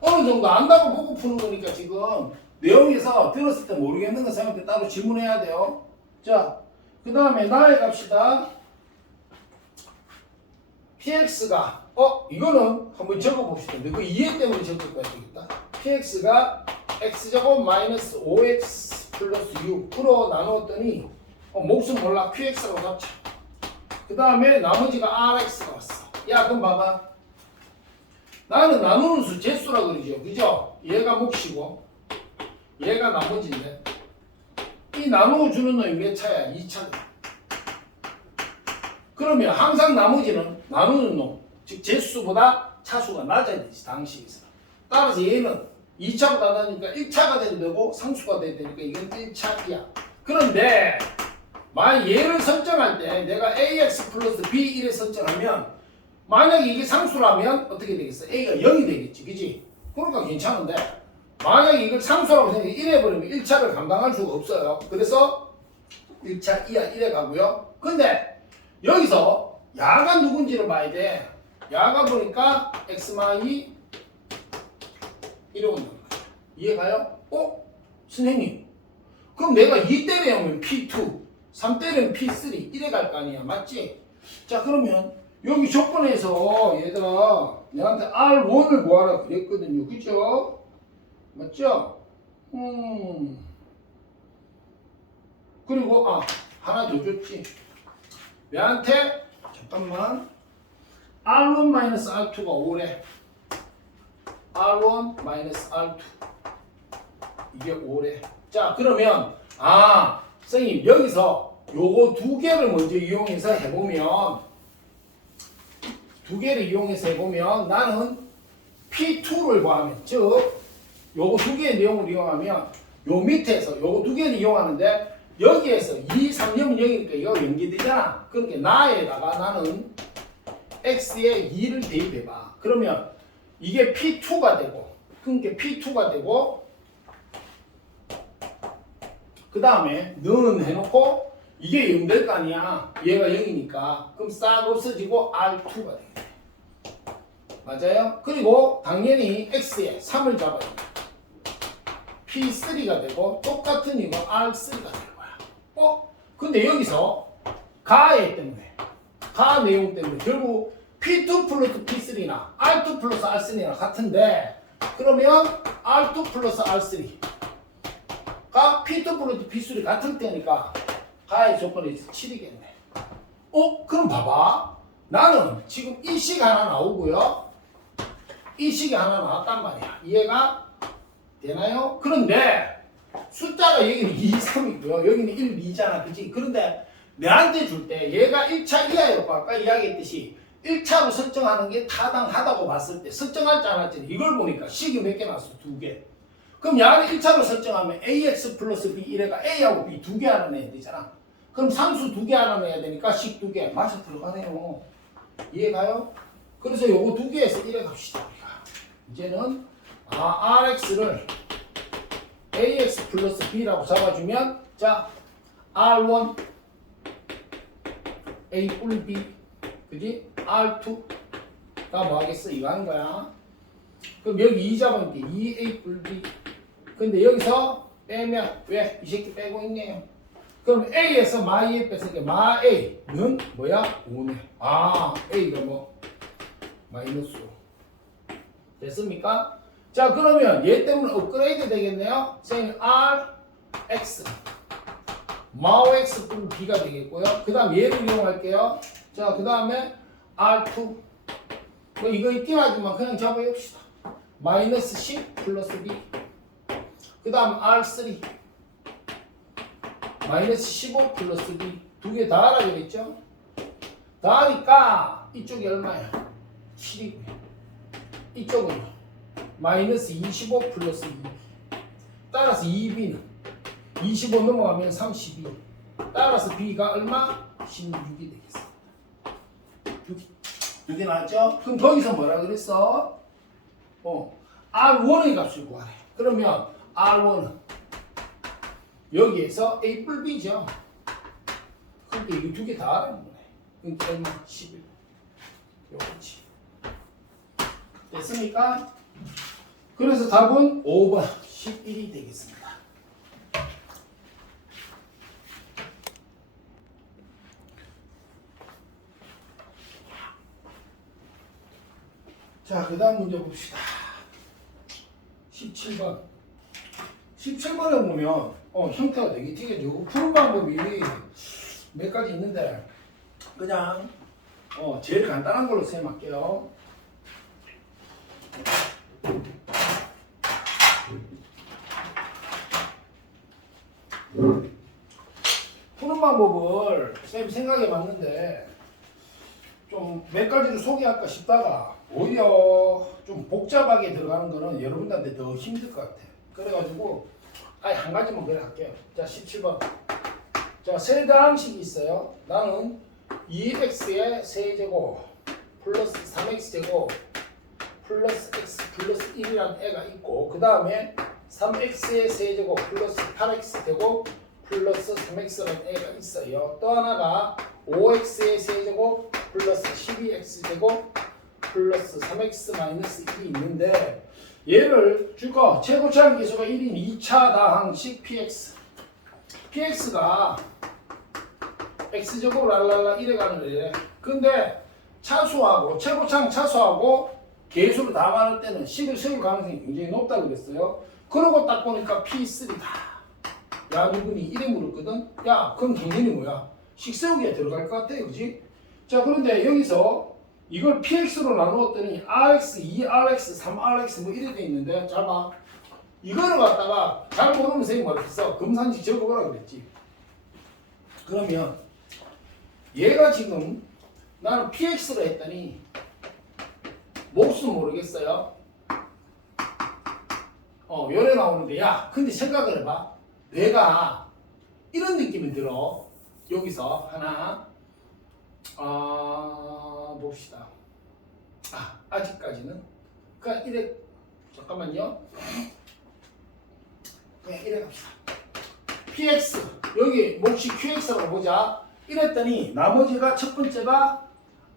어느 정도 안다고 보고 푸는 거니까 지금 내용에서 들었을 때 모르겠는 거 쌤한테 따로 질문해야 돼요. 자, 그 다음에 나에 갑시다. px가 이거는 한번 적어봅시다. 그 이해 때문에 적을 거야 되겠다. px가 x제곱 마이너스 5x 플러스 6으로 나누었더니 몫은 몰라. qx라고 잡자. 그 다음에 나머지가 rx가 왔어. 야, 그럼 봐봐. 나는 나누는 수 제수라 그러죠. 그죠? 얘가 몫이고 얘가 나머지인데 이 나누어주는 놈이 몇 차야? 2차다. 그러면 항상 나머지는 나누는 놈, 즉 제수보다 차수가 낮아야 되지, 당식에서. 따라서 얘는 2차보다 낮으니까 1차가 돼도 되고 상수가 돼도 되니까 이건 1차이야. 그런데 만약 얘를 설정할 때 내가 ax 플러스 b1에 설정하면 만약에 이게 상수라면 어떻게 되겠어? a가 0이 되겠지, 그지? 그러니까 괜찮은데 만약에 이걸 상수라고 생각해 1해 버리면 1차를 감당할 수가 없어요. 그래서 1차 이하 1에 가고요. 근데 여기서 야가 누군지를 봐야 돼. 야가 보니까 x마이 1에 온단 말이야. 이해가요? 선생님, 그럼 내가 2 때리면 P2, 3 때리면 P3 이래 갈 거 아니야, 맞지? 자, 그러면 여기 조건에서 얘들아 내한테 R1을 구하라 그랬거든요, 그죠? 맞죠? 그리고 하나 더 줬지. 얘한테 잠깐만 R1-R2가 5래. R1-R2 이게 5래. 자, 그러면 선생님 여기서 요거 두 개를 먼저 이용해서 해보면 나는 P2를 구하면, 즉 요거 두 개의 내용을 이용하면 요 밑에서 요거 두 개를 이용하는데 여기에서 2, 3, 0은 0이니까 이거 연계되잖아. 그러니까 나에다가 나는 x에 2를 대입해봐. 그러면 이게 P2가 되고, 그러니까 P2가 되고, 그 다음에 는 해놓고 이게 0 될 거 아니야. 얘가 0이니까. 그럼 싹 없어지고 R2가 되겠네. 맞아요? 그리고 당연히 x에 3을 잡아야 돼. P3가 되고 똑같은 이거 R3가 될 거야. 근데 여기서 가에 때문에, 가 내용 때문에 결국 P2 플러스 P3나 R2 플러스 R3나 같은데, 그러면 R2 플러스 R3가 P2 플러스 P3 같을 때니까 가의 조건이 7이겠네. 그럼 봐봐. 나는 지금 이 식 하나 나오고요. 이 식이 하나 나왔단 말이야. 이해가 되나요? 그런데 숫자가 여기는 2, 3이고요. 여기는 1, 2잖아. 그치? 그런데 내한테 줄 때 얘가 1차 이하였고 아까 이야기했듯이 1차로 설정하는 게 타당하다고 봤을 때 설정할 줄 알았지. 이걸 보니까 식이 몇 개 나왔어? 2개. 그럼 얘를 1차로 설정하면 ax 플러스 b 이래가 a하고 b 2개 알아내야 되잖아. 그럼 상수 2개 알아내야 되니까 식 2개 맞아 들어가네요. 이해가요? 그래서 요거 2개에서 이래 갑시다. 우리가. 이제는 rx를 ax 플러스 b라고 잡아주면 자 r1 a 뿔 b 그지? r2가 뭐 하겠어? 이거 하는 거야. 그럼 여기 2 잡으니까 2a 뿔 b 근데 여기서 빼면 왜? 이 새끼 빼고 있네요. 그럼 a에서 마에 뺐으니까 마 a는 뭐야? 5네. 아 a가 뭐? 마이너스 5 됐습니까? 자 그러면 얘 때문에 업그레이드 되겠네요. 선생님 rx 마오 x 뿔 b가 되겠고요. 그 다음 얘를 이용할게요. 자 그 다음에 r2 뭐 이거 있긴 하지만 그냥 잡아봅시다. 마이너스 10 플러스 b 그 다음 r3 마이너스 15 플러스 b 두 개 다 하라 그랬죠? 다 하니까 이쪽이 얼마야? 7이고요. 이쪽은 마이너스 25 플러스 2 따라서 2b는 25 넘어가면 32 따라서 b가 얼마? 16이 되겠습니다. 두 개 나왔죠? 그럼 거기서 뭐라 그랬어? R1의 값을 구하래. 그러면 R1은 여기에서 A 뿔 B죠. 그러니까 이거 두 개 다 하라는 거네. 그러니까 얼마? 11 요거지. 됐습니까? 그래서 답은 5번 11이 되겠습니다. 자, 그 다음 문제 봅시다. 17번. 17번에 보면, 형태가 되게 튀겨지고, 푸는 방법이 몇 가지 있는데, 그냥, 제일 간단한 걸로 셈할게요. 푸는 방법을 쌤 생각해 봤는데, 좀 몇 가지를 소개할까 싶다가 오히려 좀 복잡하게 들어가는 거는 여러분들한테 더 힘들 것 같아요. 그래가지고 아예 한 가지만 그래 할게요. 자 17번. 자 세대항식이 있어요. 나는 2x의 세제곱 플러스 3x제곱 플러스 x 플러스 1이라는 애가 있고 그 다음에 3x의 세제곱 플러스 8x제곱 플러스 3x라는 애가 있어요. 또 하나가 5x의 세제곱 플러스 12x제곱 플러스 3x 마이너스 1이 있는데 얘를 줄거 최고차항 계수가 1인 2차 다항식 px px가 x제곱 랄랄라 이래 가는 거래. 근데 차수하고 최고차항 차수하고 계수를 다 많을 때는 식을 세울 가능성이 굉장히 높다고 그랬어요. 그러고 딱 보니까 p3다. 야 누구니 이래 물었거든. 야 그럼 당연히 뭐야 식 세우기에 들어갈 것 같아 그지? 자 그런데 여기서 이걸 px로 나누었더니 rx, 2rx, 3rx 뭐 이래 돼 있는데 잘 봐. 이거를 갖다가 잘 모르는 선생님이 말했어. 금산식 적어보라 그랬지. 그러면 얘가 지금 나는 px로 했더니 몫은 모르겠어요. 요래 나오는데 야 근데 생각을 해봐. 내가 이런 느낌이 들어. 여기서 하나 봅시다. 아직까지는 그냥 이래 잠깐만요. 그냥 이래 갑시다. px 여기 몫이 qx라고 보자. 이랬더니 나머지가 첫 번째가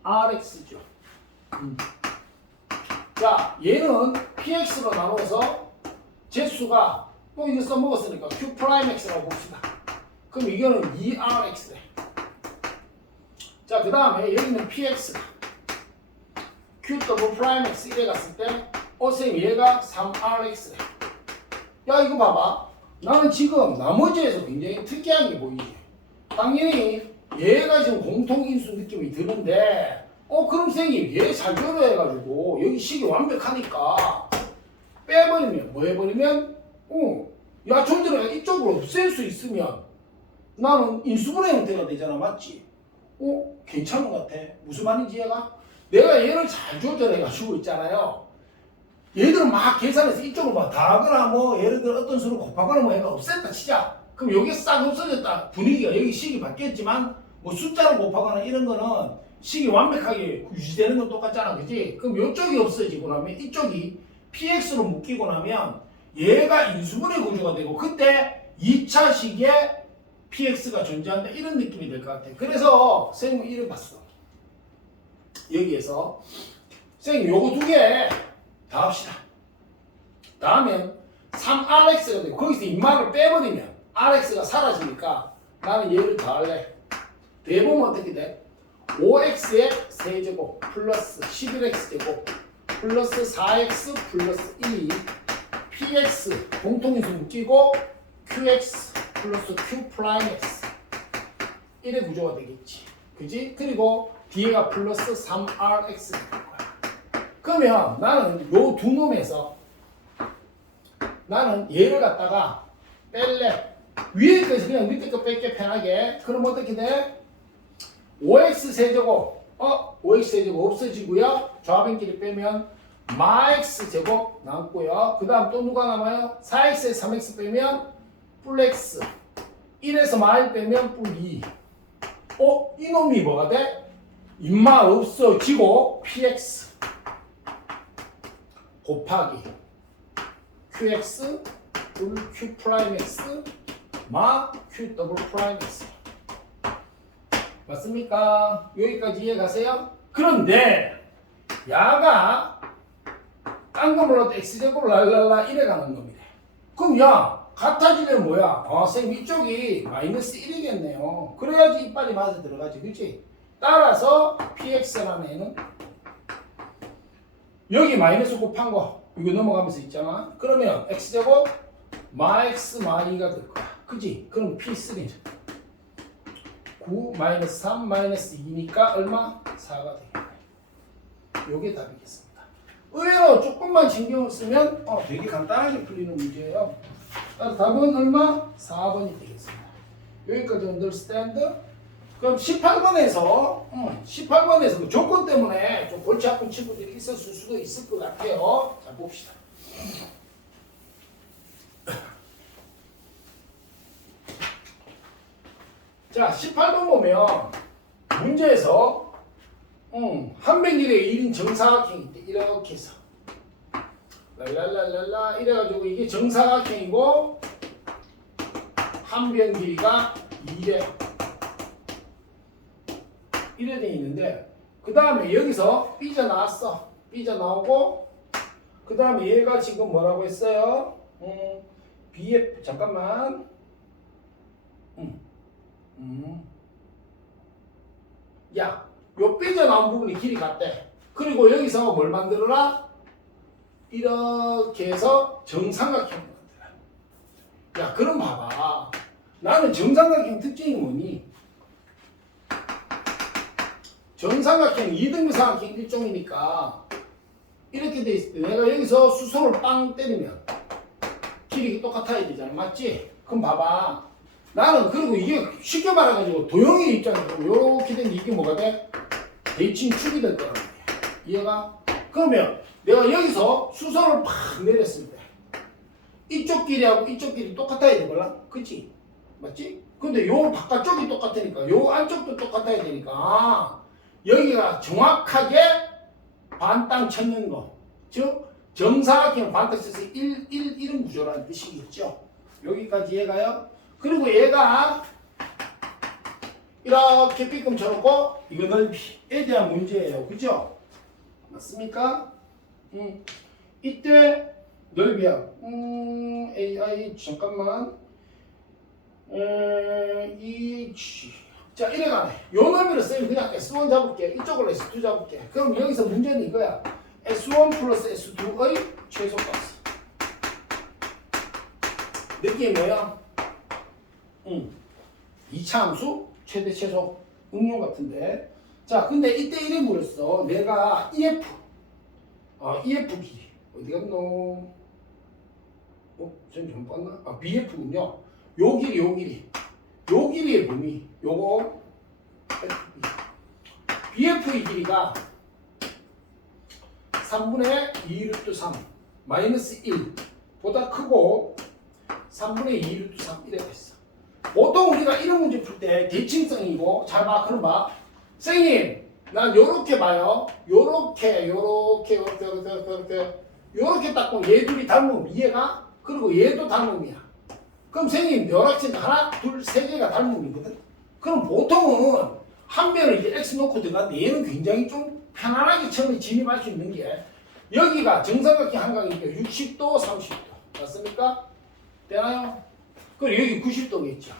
rx죠. 자 얘는 px로 나눠서 제수가 또 이거 써먹었으니까 q'x라고 봅시다. 그럼 이거는 2rx래. 자, 그 다음에 여기는 px q'x 이래 갔을 때 선생님 얘가 3rx래. 야 이거 봐봐. 나는 지금 나머지에서 굉장히 특이한 게 보이지. 당연히 얘가 지금 공통인수 느낌이 드는데 그럼 선생님 얘 잘 결여해가지고 여기 식이 완벽하니까 빼버리면 뭐 해버리면 야, 좀 전에 이쪽으로 없앨 수 있으면 나는 인수분해 형태가 되잖아. 맞지? 괜찮은 것 같아. 무슨 말인지 얘가? 내가 얘를 잘 조절해가지고 있잖아요. 얘들은 막 계산해서 이쪽으로 막 더하거나 뭐 예를 들어 어떤 수를 곱하거나 뭐 얘가 없앴다 치자. 그럼 여기 싹 없어졌다. 분위기가 여기 식이 바뀌었지만 뭐 숫자를 곱하거나 이런 거는 식이 완벽하게 유지되는 건 똑같잖아. 그지? 그럼 이쪽이 없어지고 나면 이쪽이 px로 묶이고 나면 얘가 인수분해 구조가 되고 그때 2차 식에 px가 존재한다. 이런 느낌이 될 것 같아. 그래서 선생님은 이를 봤어. 여기에서 선생님 요거 두 개 다 합시다. 다음엔 3rx가 되고 거기서 인마를 빼버리면 rx가 사라지니까 나는 얘를 더할래. 대보면 어떻게 돼? 5x의 세제곱 플러스 11x제곱 플러스 4x 플러스 2 px 공통인수 묶이고 qx 플러스 q 프라임 x 1의 구조가 되겠지. 그지? 그리고 뒤에가 플러스 3rx 될 거야. 그러면 나는 요 두 놈에서 나는 얘를 갖다가 뺄래. 위에 거에서 그냥 밑에 거 뺄게 편하게. 그럼 어떻게 돼? 5x 세제곱 5x 세제곱 없어지고요. 좌변끼리 빼면 마x 제곱 남고요. 그 다음 또 누가 남아요? 4x에 3x 빼면 뿔 x 1에서 마일 빼면 뿔 2. 이놈이 뭐가 돼? 인마 없어지고 px 곱하기 qx 뿔 q 프라임 x 마 q 더블 프라임 x. 맞습니까? 여기까지 이해 가세요? 그런데 야가 딴 거 몰라도 x제곱 랄랄라 이래 가는 놈이래. 그럼 야 같아지면 뭐야? 선생님 이쪽이 마이너스 1이겠네요. 그래야지 이빨이 맞아 들어가지. 그치? 따라서 px라는 애는 여기 마이너스 곱한 거 이거 넘어가면서 있잖아. 그러면 x제곱 마 x 마 2가 될 거야. 그치? 그럼 p3는 9 마이너스 3 마이너스 2니까 얼마? 4가 되겠네. 요게 답이겠습니다. 의외로 조금만 신경을 쓰면 되게 간단하게 풀리는 문제예요. 따라서 답은 얼마? 4번이 되겠습니다. 여기까지 understand? 그럼 18번에서 18번에서 그 조건 때문에 좀 골치 아픈 친구들이 있었을 수도 있을 것 같아요. 자 봅시다. 자 18번 보면 문제에서 한변길에 1인 정사각형이 있대. 이렇게 해서 랄랄랄랄라 이래가지고 이게 정사각형이고 한변 길이가 2래 이래 돼 있는데 그 다음에 여기서 삐져나왔어. 삐져나오고 그 다음에 얘가 지금 뭐라고 했어요? BF 잠깐만 야, 요 삐져나온 부분이 길이 같대. 그리고 여기서 뭘 만들어라? 이렇게 해서 정삼각형을 만들어. 야, 그럼 봐봐. 나는 정삼각형 특징이 뭐니? 정삼각형 2등분 삼각형 일종이니까 이렇게 돼 있을 때 내가 여기서 수소를 빵 때리면 길이 똑같아야 되잖아. 맞지? 그럼 봐봐. 나는 그리고 이게 쉽게 말해가지고 도형의 입장에서 이렇게 되면 이게 뭐가 돼? 대칭축이 될 거란 말이야. 이해가? 그러면 내가 여기서 수소를 팍 내렸을 때 이쪽 길이하고 이쪽 길이 똑같아야 되걸라? 그치? 맞지? 근데 요 바깥쪽이 똑같으니까 요 안쪽도 똑같아야 되니까 여기가 정확하게 반땅 쳤는 거. 즉 정사각형 반땅 쳐서 1은 구조라는 뜻이겠죠. 여기까지 이해가요? 그리고 얘가 이렇게 삐끔 쳐놓고 이거 넓이에 대한 문제예요. 그죠? 맞습니까? 이때 넓이야. AI 잠깐만. 자 이래가네. 요 넓이를 쓰면 그냥 S1 잡을게. 이쪽으로 S2 잡을게. 그럼 여기서 문제는 이거야. S1 플러스 S2의 최소값. 느낌이 뭐야? 2차 함수 최대 최소 응용 같은데. 자 근데 이때 이래 물었어. 내가 EF EF 길이 어디 갔노? 좀 뻔나? 아, BF군요. 요 길이의 범위. 요거 BF의 길이가 3분의 2 루트 3 마이너스 1 보다 크고 3분의 2 루트 3 이래 됐어. 보통 우리가 이런 문제 풀 때 대칭성이고 잘 봐. 그럼 봐. 선생님 난 요렇게 봐요. 요렇게 딱 보면 얘 둘이 닮음 이해가? 그리고 얘도 닮음이야. 그럼 선생님 벼락치는 하나, 둘, 세 개가 닮음이거든. 그럼 보통은 한 변을 이제 x 놓고 들어가는데 얘는 굉장히 좀 편안하게 처음에 진입할 수 있는 게 여기가 정사각형 한강이니까 60도, 30도 맞습니까? 되나요? 그리고 여기 90도겠죠.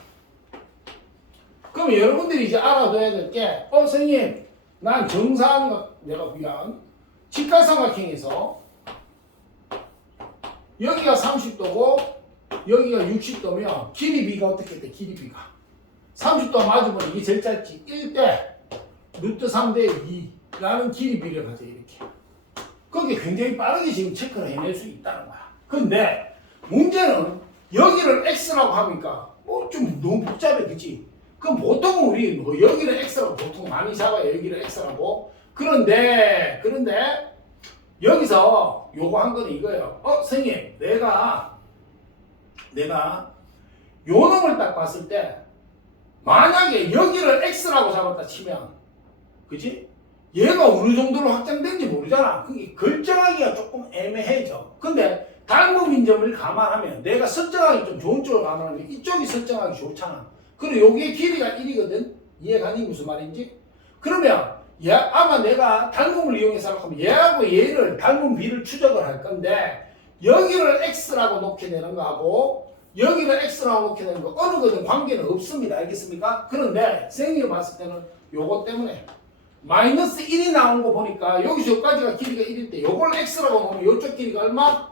그럼 여러분들이 이제 알아둬야 될 게 선생님 난 내가 미안 직각삼각형에서 여기가 30도고 여기가 60도면 길이 b가 어떻게 돼? 길이 b가 30도 맞으면 이게 제일 짧지 1대 루트 3대 2라는 길이 b를 가져 이렇게. 그게 굉장히 빠르게 지금 체크를 해낼 수 있다는 거야. 근데 문제는 여기를 x라고 하니까 좀 너무 복잡해 그치? 그럼 보통 우리 여기를 x라고 보통 많이 잡아요. 여기를 x라고. 그런데 여기서 요거 한 거는 이거예요. 선생님 내가 요 놈을 딱 봤을 때 만약에 여기를 x라고 잡았다 치면 그치? 얘가 어느 정도로 확장된지 모르잖아. 그게 결정하기가 조금 애매해져. 근데 닮음인 점을 감안하면 내가 설정하기 좀 좋은 쪽을 감안하면 이쪽이 설정하기 좋잖아. 그리고 여기의 길이가 1이거든. 이해가니 무슨 말인지? 그러면 아마 내가 닮음을 이용해서 하면 얘하고 얘를 닮음 b를 추적을 할 건데 여기를 x라고 놓게 되는 거하고 여기를 x라고 놓게 되는 거 어느 거든 관계는 없습니다. 알겠습니까? 그런데 생리를 봤을 때는 요거 때문에 마이너스 1이 나온 거 보니까 여기서 여기까지가 길이가 1일 때 요걸 x라고 놓으면 이쪽 길이가 얼마?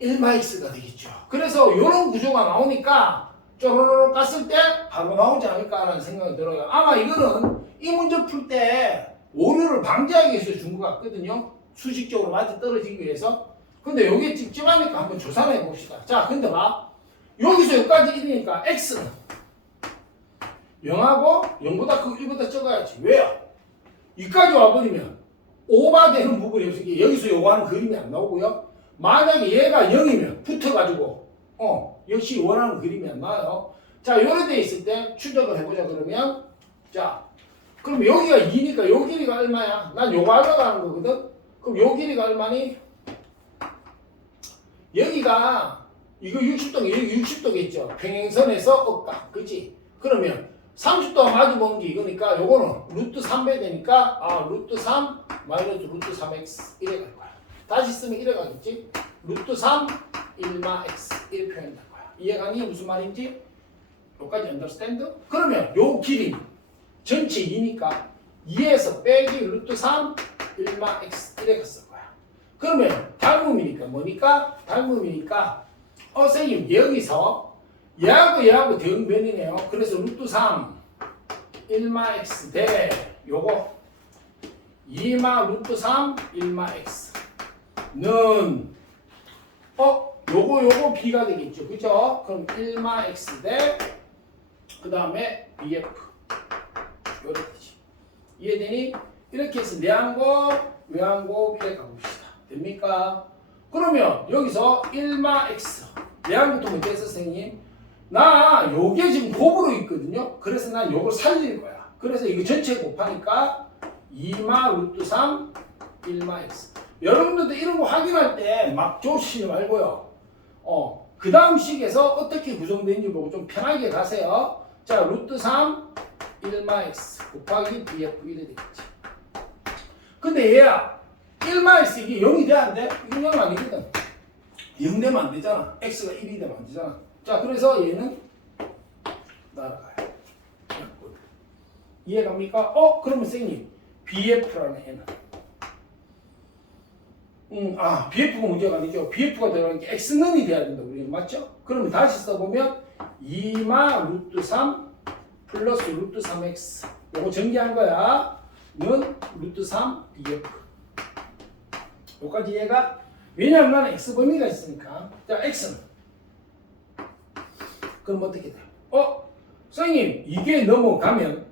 1마x가 되겠죠. 그래서 이런 구조가 나오니까 쪼로록 갔을 때 바로 나오지 않을까라는 생각이 들어요. 아마 이거는 이 문제 풀 때 오류를 방지하기 위해서 준 것 같거든요. 수식적으로 맞아 떨어지기 위해서. 근데 여기 찝찝하니까 한번 조사를 해봅시다. 자, 근데 봐. 여기서 여기까지 1이니까 x는 0하고 0보다 크고 1보다 적어야지. 왜요? 여기까지 와버리면 오버되는 부분이 없으니까 여기서 요구하는 그림이 안 나오고요. 만약에 얘가 0이면 붙어가지고 역시 원하는 그림이 안 나와요. 자, 요런 데 있을 때 추적을 해보자 그러면 자, 그럼 여기가 2니까 요 길이가 얼마야? 난 요거 하려고 하는 거거든? 그럼 요 길이가 얼마니? 여기가 이거 60도, 여기 60도겠죠? 평행선에서 억각, 그치? 그러면 30도가 마주보는 게 이거니까 요거는 루트 3배 되니까 루트 3 마이너스 루트 3x 이래 갈 거야. 다시 쓰면 이래 가겠지? 루트 3 1마 x 이렇게 표현될 거야. 이해가니? 무슨 말인지? 여기까지 understand? 그러면 요 길이 전체 2니까 2에서 빼기 루트 3 1마 x 이래 갔을 거야. 그러면 닮음이니까 뭐니까? 닮음이니까 선생님 여기서 얘하고 대응변이네요. 그래서 루트 3 1마 x 대 요거 2마 루트 3 1마 x는 요거 b가 되겠죠. 그죠? 그럼 1마 x 대 그 다음에 bf 요렇게지. 이해되니? 이렇게 해서 내항고 외항고 이렇게 가봅시다. 됩니까? 그러면 여기서 1마 x 내항부터 먼저 했어 선생님. 나 요게 지금 곱으로 있거든요. 그래서 난 요걸 살릴 거야. 그래서 이거 전체 곱하니까 2마 루트 3 1마 x. 여러분들도 이런 거 확인할 때 막 조시지 말고요. 그 다음 식에서 어떻게 구성되는지 보고 좀 편하게 가세요. 자, 루트 3 1마 x 곱하기 bf 이래 되겠지. 근데 얘야 1마 x 이게 0이 돼야 안 돼? 이건 0 아니거든. 0 되면 안 되잖아. x가 1이 되면 안 되잖아. 자, 그래서 얘는 날아가요. 이해갑니까? 그러면 선생님 bf라는 애는 bf가 문제가 아니죠. bf가 들어가는 게 x는이 돼야 된다. 우리는 맞죠? 그러면 다시 써보면 2마 루트 3 플러스 루트 3x 요거 전개한 거야. 는 루트 3 bf 요까지 얘가 왜냐하면 나는 x 범위가 있으니까. 자, x는 그럼 어떻게 돼요? 선생님 이게 넘어가면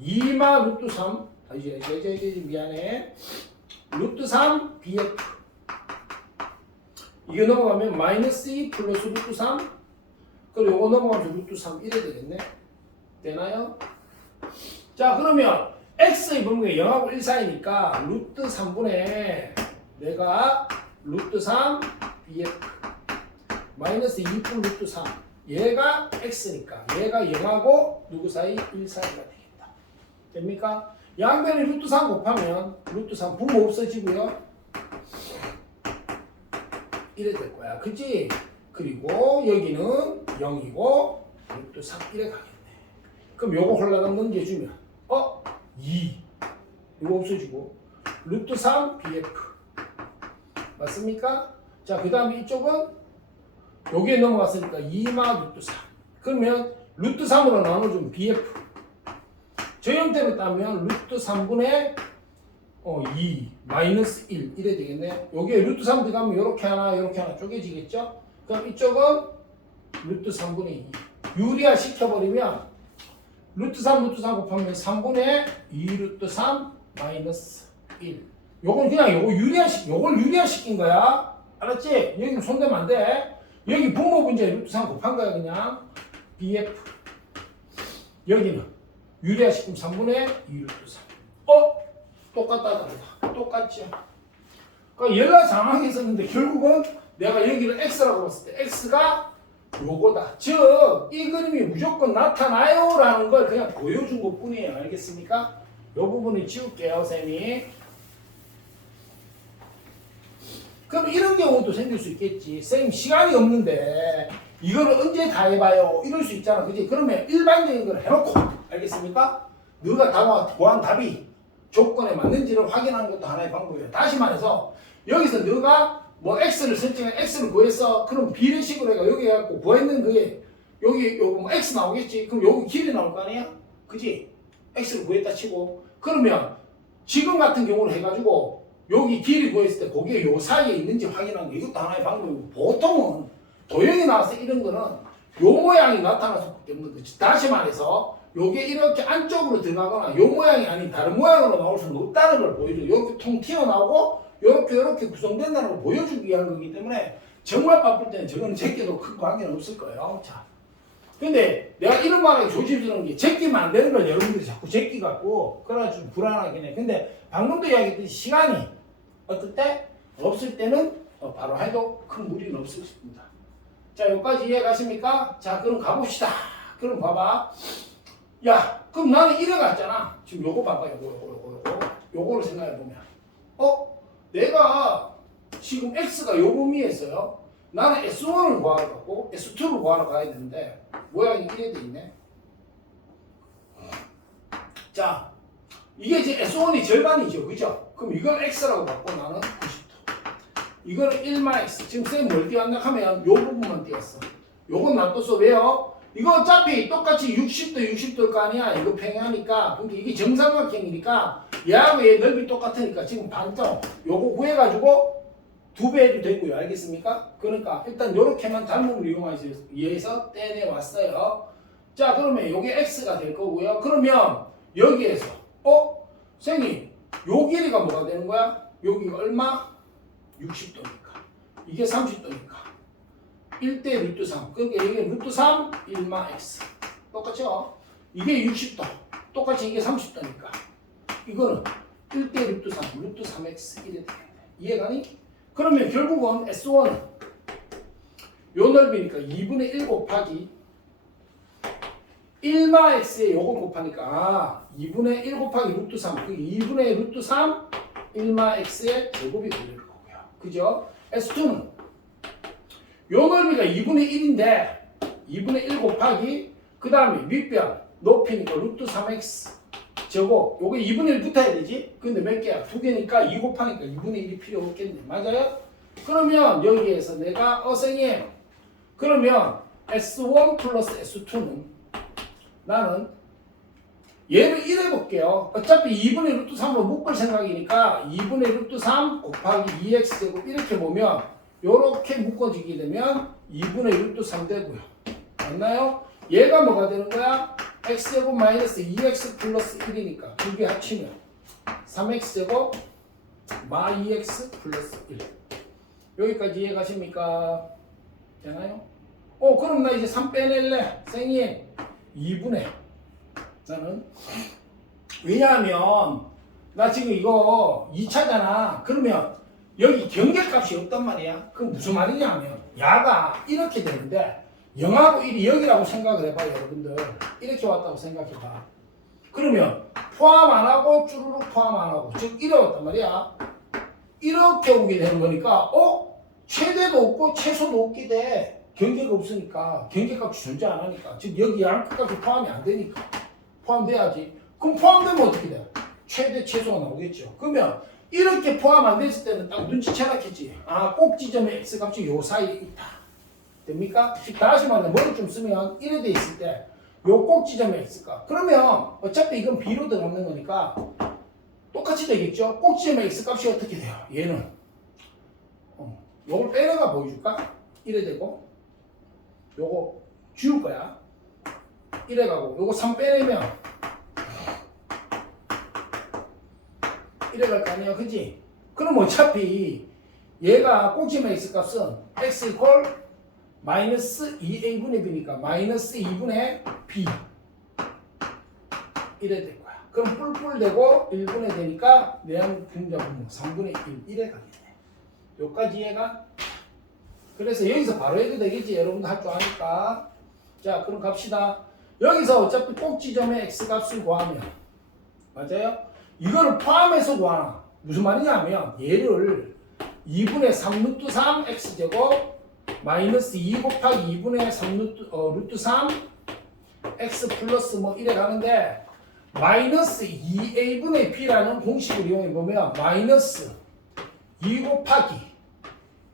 2마 루트 3 이제 미안해 루트 3 bf 이게 넘어가면 마이너스 2 플러스 루트 3 그리고 요거 넘어가면 루트 3 이래 되겠네. 되나요? 자 그러면 x의 범위가 0하고 1 사이니까 루트 3분의 내가 루트 3 bf 마이너스 2분 루트 3 얘가 x니까 얘가 0하고 누구 사이? 1 사이가 되겠다. 됩니까? 양변에 루트 3 곱하면 루트 3 분모 없어지고요. 이래 될 거야. 그치? 그리고 여기는 0이고 루트 3 이래 가겠네. 그럼 요거 홀라당 넘겨주면 2 이거 없어지고 루트 3 bf 맞습니까? 자 그 다음에 이쪽은 여기에 넘어갔으니까 2마 루트 3 그러면 루트 3으로 나눠주면 bf 저 형태로 따면 루트 3분의 2 마이너스 1 이래 되겠네. 여기에 루트 3 들어가면 이렇게 하나 쪼개지겠죠. 그럼 이쪽은 루트 3분의 2 유리화 시켜버리면 루트 3 곱하면 3분의 2 루트 3 마이너스 1 요건 그냥 요걸 유리화 시킨 거야. 알았지? 여기 손대면 안 돼. 여기 분모 분자에 루트 3 곱한 거야 그냥. bf 여기는 유리화 시키면 3분의 2 루트 3 똑같다 다르다. 똑같죠. 그러니까 얘가 정확하게 썼는데 결국은 내가 여기를 x라고 봤을 때 x가 요거다. 즉 이 그림이 무조건 나타나요 라는 걸 그냥 보여준 것 뿐이에요. 알겠습니까? 요 부분을 지울게요 쌤이. 그럼 이런 경우도 생길 수 있겠지. 쌤 시간이 없는데 이거를 언제 다 해봐요 이럴 수 있잖아. 그지? 그러면 일반적인 걸 해놓고 알겠습니까? 너가 구한 답이 조건에 맞는지를 확인하는 것도 하나의 방법이에요. 다시 말해서 여기서 너가 뭐 x를 설정해 x를 구했어. 그럼 b를 식으로 해가 여기 해갖고 구했는 그게 여기 요거 뭐 x 나오겠지. 그럼 여기 길이 나올 거 아니야? 그지? x를 구했다 치고 그러면 지금 같은 경우를 해가지고 여기 길이 구했을 때 거기에 요 사이에 있는지 확인하는 거 이것도 하나의 방법이고 보통은 도형이 나와서 이런 거는 요 모양이 나타날 수밖에 없는 거지. 다시 말해서 요게 이렇게 안쪽으로 들어가거나 요 모양이 아닌 다른 모양으로 나올 수는 없다는 걸 보여줘. 이렇게 통 튀어나오고 요렇게 구성된다는 걸 보여주기 위한 거기 때문에 정말 바쁠 때는 저거는 제껴도 큰 관계는 없을 거예요. 자, 근데 내가 이런 말하기 조심스러운 게 제끼면 안 되는 걸 여러분들이 자꾸 제끼갖고 그래가지고 좀 불안하긴 해. 근데 방금도 이야기했듯이 시간이 어떨 때? 없을 때는 바로 해도 큰 무리는 없을 수 있습니다. 자, 여기까지 이해가십니까? 자, 그럼 가봅시다. 그럼 봐봐. 야, 그럼 나는 이래 갔잖아. 지금 요거 봐봐. 요거를 생각해보면. 내가 지금 x가 요 범위에 있어요. 나는 S1을 구하러 갔고 S2를 구하러 가야 되는데 모양이 이래 돼 있네. 자, 이게 이제 S1이 절반이죠. 그죠? 그럼 이건 x라고 받고 나는 90도. 이거는 1-x. 지금 쌤 뭘 띄웠나 하면 요 부분만 띄웠어. 요건 놔뒀어. 왜요? 이거 어차피 똑같이 60도일 거 아니야. 이거 평행하니까. 근데 이게 정삼각형이니까 얘하고 얘 넓이 똑같으니까 지금 반점 요거 구해가지고 2배 해도 되고요. 알겠습니까? 그러니까 일단 요렇게만 단목을 이용하기 위해서 떼내왔어요. 자, 그러면 요게 x가 될 거고요. 그러면 여기에서 선생님 요 길이가 뭐가 되는 거야? 여기가 얼마? 60도니까 이게 30도니까 1대 루트 3 그러니까 이게 루트 3 1마 x 똑같죠? 이게 60도 똑같이 이게 30도니까 이거는 1대 루트 3 루트 3x 이래 되겠네. 이해가니? 그러면 결국은 S1은 요 넓이니까 2분의 1 곱하기 1마 x에 요거 곱하니까 2분의 1 곱하기 루트 3 그게 2분의 루트 3 1마 x의 제곱이 되는 거고요. 그죠? S2는 요 넓이가 2분의 1인데 2분의 1 곱하기 그 다음에 밑변 높이니까 루트 3x 제곱 요게 2분의 1 붙어야 되지? 근데 몇 개야? 2개니까 2 곱하니까 2분의 1이 필요 없겠네. 맞아요? 그러면 여기에서 내가 선생님 그러면 S1 플러스 S2는 나는 얘를 1 해볼게요. 어차피 2분의 루트 3으로 묶을 생각이니까 2분의 루트 3 곱하기 2x제곱 이렇게 보면 요렇게 묶어지게 되면 2분의 루트 3 되고요. 맞나요? 얘가 뭐가 되는 거야? x제곱 마이너스 2x 플러스 1이니까 두 개 합치면 3x제곱 마 2x 플러스 1. 여기까지 이해가십니까? 되나요? 그럼 나 이제 3 빼낼래. 생인 2분의 나는 왜냐하면 나 지금 이거 2차잖아. 그러면 여기 경계값이 없단 말이야. 그럼 무슨 말이냐면 야가 이렇게 되는데 0하고 1이 여기라고 생각을 해봐요. 여러분들 이렇게 왔다고 생각해봐. 그러면 포함 안 하고 쭈루룩 포함 안 하고 즉 이래 왔단 말이야. 이렇게 오게 되는 거니까 최대도 없고 최소도 없게 돼. 경계가 없으니까 경계값이 존재 안 하니까 즉 여기 양끝값이 포함이 안 되니까 포함돼야지. 그럼 포함되면 어떻게 돼? 최대 최소가 나오겠죠. 그러면 이렇게 포함 안 됐을 때는 딱 눈치채놨겠지. 꼭 지점에 x값이 요 사이에 있다. 됩니까? 다시 말해 머리 좀 쓰면 이래 돼 있을 때 요 꼭 지점에 x값. 그러면 어차피 이건 b로 들어가는 거니까 똑같이 되겠죠. 꼭 지점에 x값이 어떻게 돼요? 얘는 요걸 빼내가 보여줄까? 이래 되고 요거 지울 거야. 이래 가고 요거 3 빼내면 이래 갈 거 아니야. 그지? 그럼 어차피 얘가 꼭지점의 x값은 x 이퀄 마이너스 2a분의 b니까 마이너스 2분의 b 이래 될 거야. 그럼 뿔뿔 되고 1분의 되니까 내양 분자분모 3분의 1 이래 가게 돼. 요까지 이해가? 그래서 여기서 바로 해도 되겠지. 여러분도 할 줄 아니까. 자 그럼 갑시다. 여기서 어차피 꼭지점의 x값을 구하면 맞아요? 이거를 포함해서 구하나. 무슨 말이냐면 얘를 2분의 3 루트 3 x제곱 마이너스 2 곱하기 2분의 3 루트 3 x 플러스 뭐 이래 가는데 마이너스 2a분의 b라는 공식을 이용해 보면 마이너스 2 곱하기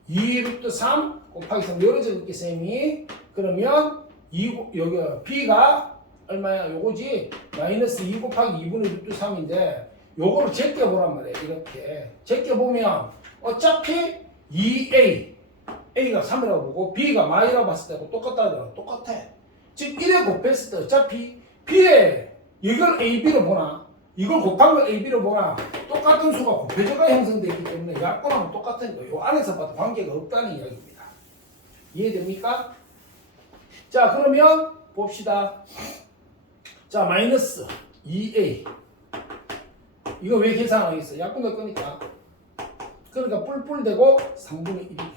2 루트 3 곱하기 3 여러 적을게 쌤이. 그러면 여기 b가 얼마야? 요거지. 마이너스 2 곱하기 2분의 루트 3인데 요거를 제껴보란 말이에요. 이렇게 제껴보면 어차피 2a a가 3이라고 보고 b가 마이라고 봤을 때하고 똑같다더라. 똑같아. 즉 1에 곱했을 때 어차피 b에 이걸 ab로 보나 이걸 곱한 걸 ab로 보나 똑같은 수가 곱해져가 형성되기 때문에 약분하면 똑같은 거예요. 요 안에서 봐도 관계가 없다는 이야기입니다. 이해됩니까? 자 그러면 봅시다. 자 마이너스 2a 이거 왜 계산하겠어? 약분될 거니까. 그러니까 뿔뿔 되고 3분의 1이 되네.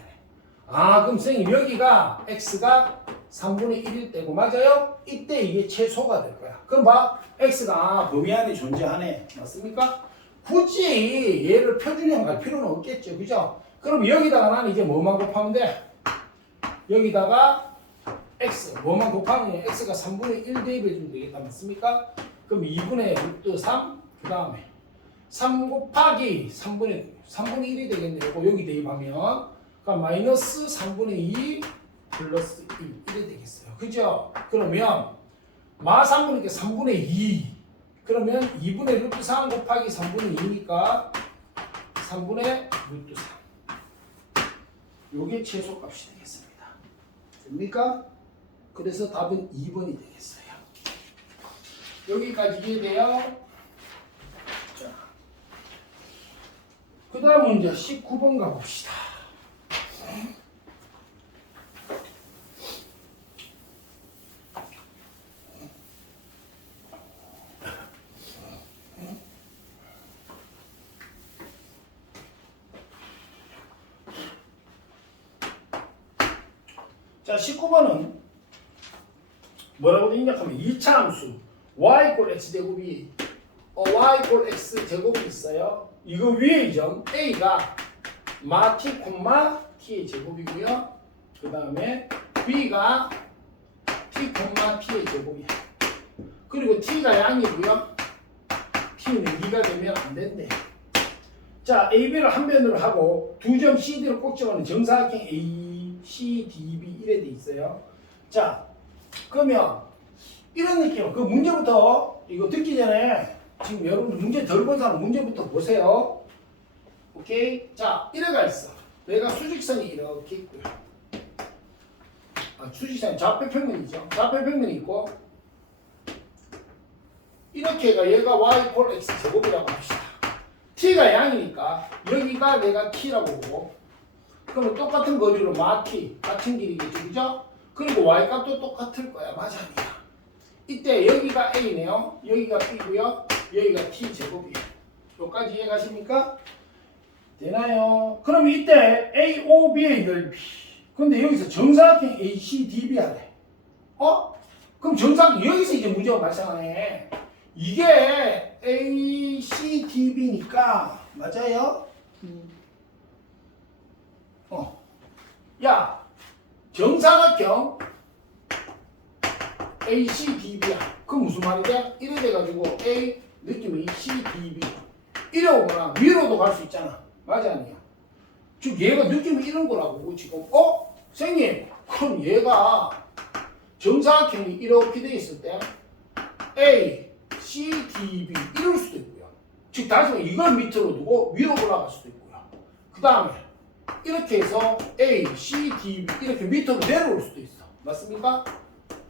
그럼 선생님 여기가 x가 3분의 1일 때고 맞아요? 이때 이게 최소가 될 거야. 그럼 봐. x가 범위 안에 존재하네. 맞습니까? 굳이 얘를 표준형 갈 필요는 없겠죠. 그죠? 그럼 여기다가 나는 이제 뭐만 곱하면 돼? 여기다가 x 뭐만 곱하면 x가 3분의 1 대입해주면 되겠다. 맞습니까? 그럼 2분의 루트 3 그 다음에 3 곱하기 3분의 1이 되겠네요. 여기 대입하면 그러니까 마이너스 3분의 2 플러스 1 이래 되겠어요. 그죠? 그러면 마 3분의 3분의 2 그러면 2분의 루트 3 곱하기 3분의 2니까 3분의 루트 3 요게 최소값이 되겠습니다. 됩니까? 그래서 답은 2번이 되겠어요. 여기까지 이해돼요? 그 다음 문제 19번 가봅시다. 자 19번은 뭐라고 돼 있냐면 2차 함수 y = x 제곱이 y = x 제곱이 있어요. 이거 위에 이 점 a가 마 t, t의 제곱이고요. 그 다음에 b가 t, t의 제곱이야. 그리고 t가 양이고요. t는 2가 되면 안 된대. 자, AB를 한 변으로 하고 두 점 CD를 꼭 집어넣는 정사각형 A, C, D, B 이래 돼 있어요. 자, 그러면 이런 느낌. 그 문제부터 이거 듣기 전에 지금 여러분들 문제 덜 본 사람 문제부터 보세요. 오케이? 자, 이래가 있어. 내가 수직선이 이렇게 있고요. 수직선이 좌표평면이죠. 좌표평면이 있고 이렇게가 얘가 y 콜 x 제곱이라고 합시다. t가 양이니까 여기가 내가 t라고 보고 그러면 똑같은 거리로 마t 같은 길이겠죠, 그죠? 그리고 y 값도 똑같을 거야, 맞아? 이때 여기가 a네요, 여기가 b고요, 여기가 t 제곱이에요. 여기까지 이해가십니까? 되나요? 그럼 이때 AOB의 넓이. 근데 여기서 정사각형 ACDB 하래. 그럼 정사각형 여기서 이제 문제가 발생하네. 이게 ACDB니까 맞아요? 야, 정사각형 ACDB야. 그럼 무슨 말이야? 이래 돼가지고 A 느낌이 CDB. 이래 오거나 위로도 갈 수 있잖아. 맞아 아니야? 즉 얘가 느낌이 이런 거라고 지금. 선생님, 그럼 얘가 정사각형이 이렇게 돼 있을 때 A, C, D, B 이럴 수도 있고요. 즉 다시 말해 이걸 밑으로 두고 위로 올라갈 수도 있고요. 그 다음에 이렇게 해서 A, C, D, B 이렇게 밑으로 내려올 수도 있어. 맞습니까?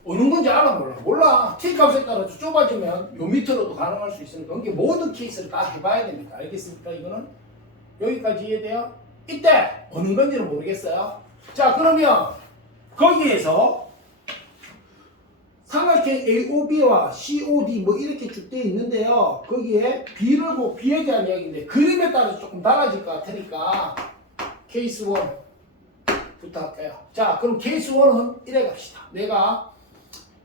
어느 건지 알아 몰라? 몰라. T 값에 따라서 좁아지면 요 밑으로도 가능할 수 있으니까 이게 모든 케이스를 다 해봐야 됩니다. 알겠습니까? 이거는 여기까지 이해돼요? 이때 어느 건지는 모르겠어요. 자, 그러면 거기에서 삼각형 AOB와 COD 뭐 이렇게 쭉 되어 있는데요. 거기에 B를 보고 B에 대한 이야기인데 그림에 따라서 조금 달라질 것 같으니까 케이스 1부터 할까요? 자, 그럼 케이스 1은 이래 갑시다.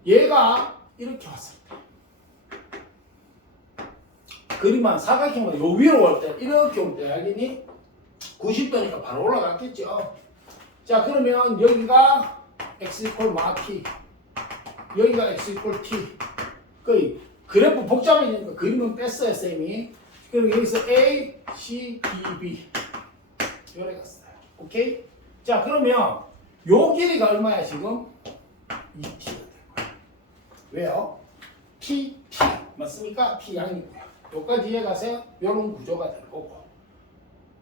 얘가 이렇게 왔을 때 그림만 사각형으로 요 위로 올 때 이렇게 올 때 알겠니? 90도니까 바로 올라갔겠죠. 자, 그러면 여기가 x 이퀄 마T, 여기가 x 이퀄 t. 거의 그래프 복잡해지니까 그림은 뺐어요, 쌤이. 그리고 여기서 a, c, d, b 요래 갔어요. 오케이? 자, 그러면 요 길이가 얼마야 지금? 2t가 될 거예요. 왜요? t 맞습니까? t 양이고요. 여기까지 이해가세요? 요런 구조가 될 거고.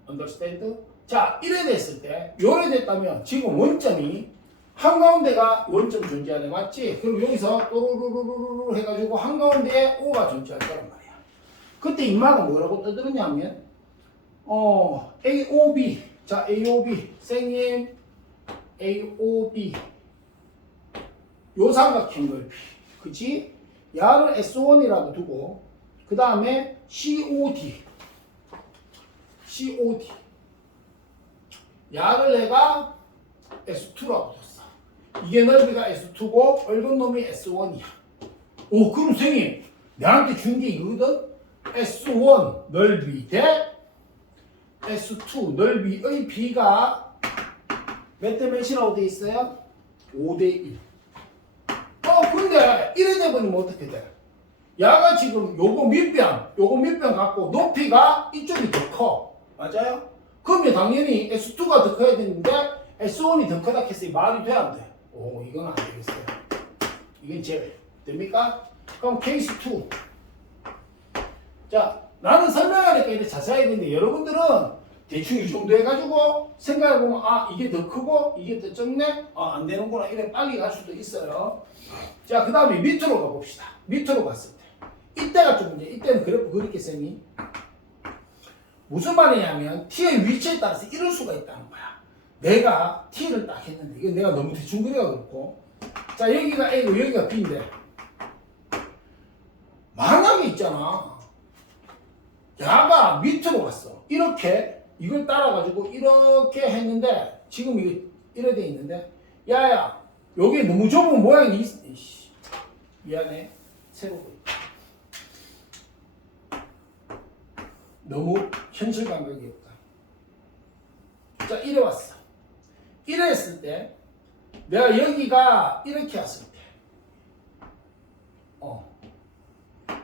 understand? 자, 이래 됐을 때, 요래 됐다면 지금 원점이 한가운데가 원점 존재하네, 맞지? 그럼 여기서 또루루루루루 해가지고 한가운데에 O가 존재할 거란 말이야. 그때 인마가 뭐라고 떠들었냐면 AOB. 자, AOB. 선생님, AOB. 요 삼각형 넓이. 그치? 야를 S1이라고 두고 그 다음에 COD. 야를 내가 S2라고 뒀어. 이게 넓이가 S2고 넓은 놈이 S1이야. 오, 그럼 선생님 내한테 준 게 이거거든? S1 넓이 대 S2 넓이의 B가 몇 대 몇이라고 돼 있어요? 5대 1. 근데 이래 돼버리면 어떻게 돼? 야가 지금 요거 밑변 갖고 높이가 이쪽이 더 커. 맞아요? 그러면 당연히 S2가 더 커야 되는데 S1이 더 크다 했으니 말이 돼, 안 돼? 오, 이건 안 되겠어요. 이건 제외. 됩니까? 그럼 케이스 2. 자, 나는 설명하니까 이렇게 자세하게 되는데 여러분들은 대충 이 정도 해가지고 생각해보면 이게 더 크고 이게 더 적네? 안 되는구나. 이래 빨리 갈 수도 있어요. 자, 그 다음에 밑으로 가봅시다. 밑으로 갔을 때. 이때가 좀 문제. 이때는 그래프 그렇게 쌤이 무슨 말이냐면 t의 위치에 따라서 이럴 수가 있다는 거야. 내가 t를 딱 했는데 이건 내가 너무 대충 그려가 그렇고 자, 여기가 a고 여기가 b인데 만약에 있잖아, 야가 밑으로 갔어. 이렇게 이걸 따라가지고 이렇게 했는데 지금 이게 이래 돼 있는데 야야 여기 너무 좁은 모양이 미안해 새로 보인다. 너무 현실 감각이 없다. 자, 이래 왔어. 이래 했을 때 내가 여기가 이렇게 왔을 때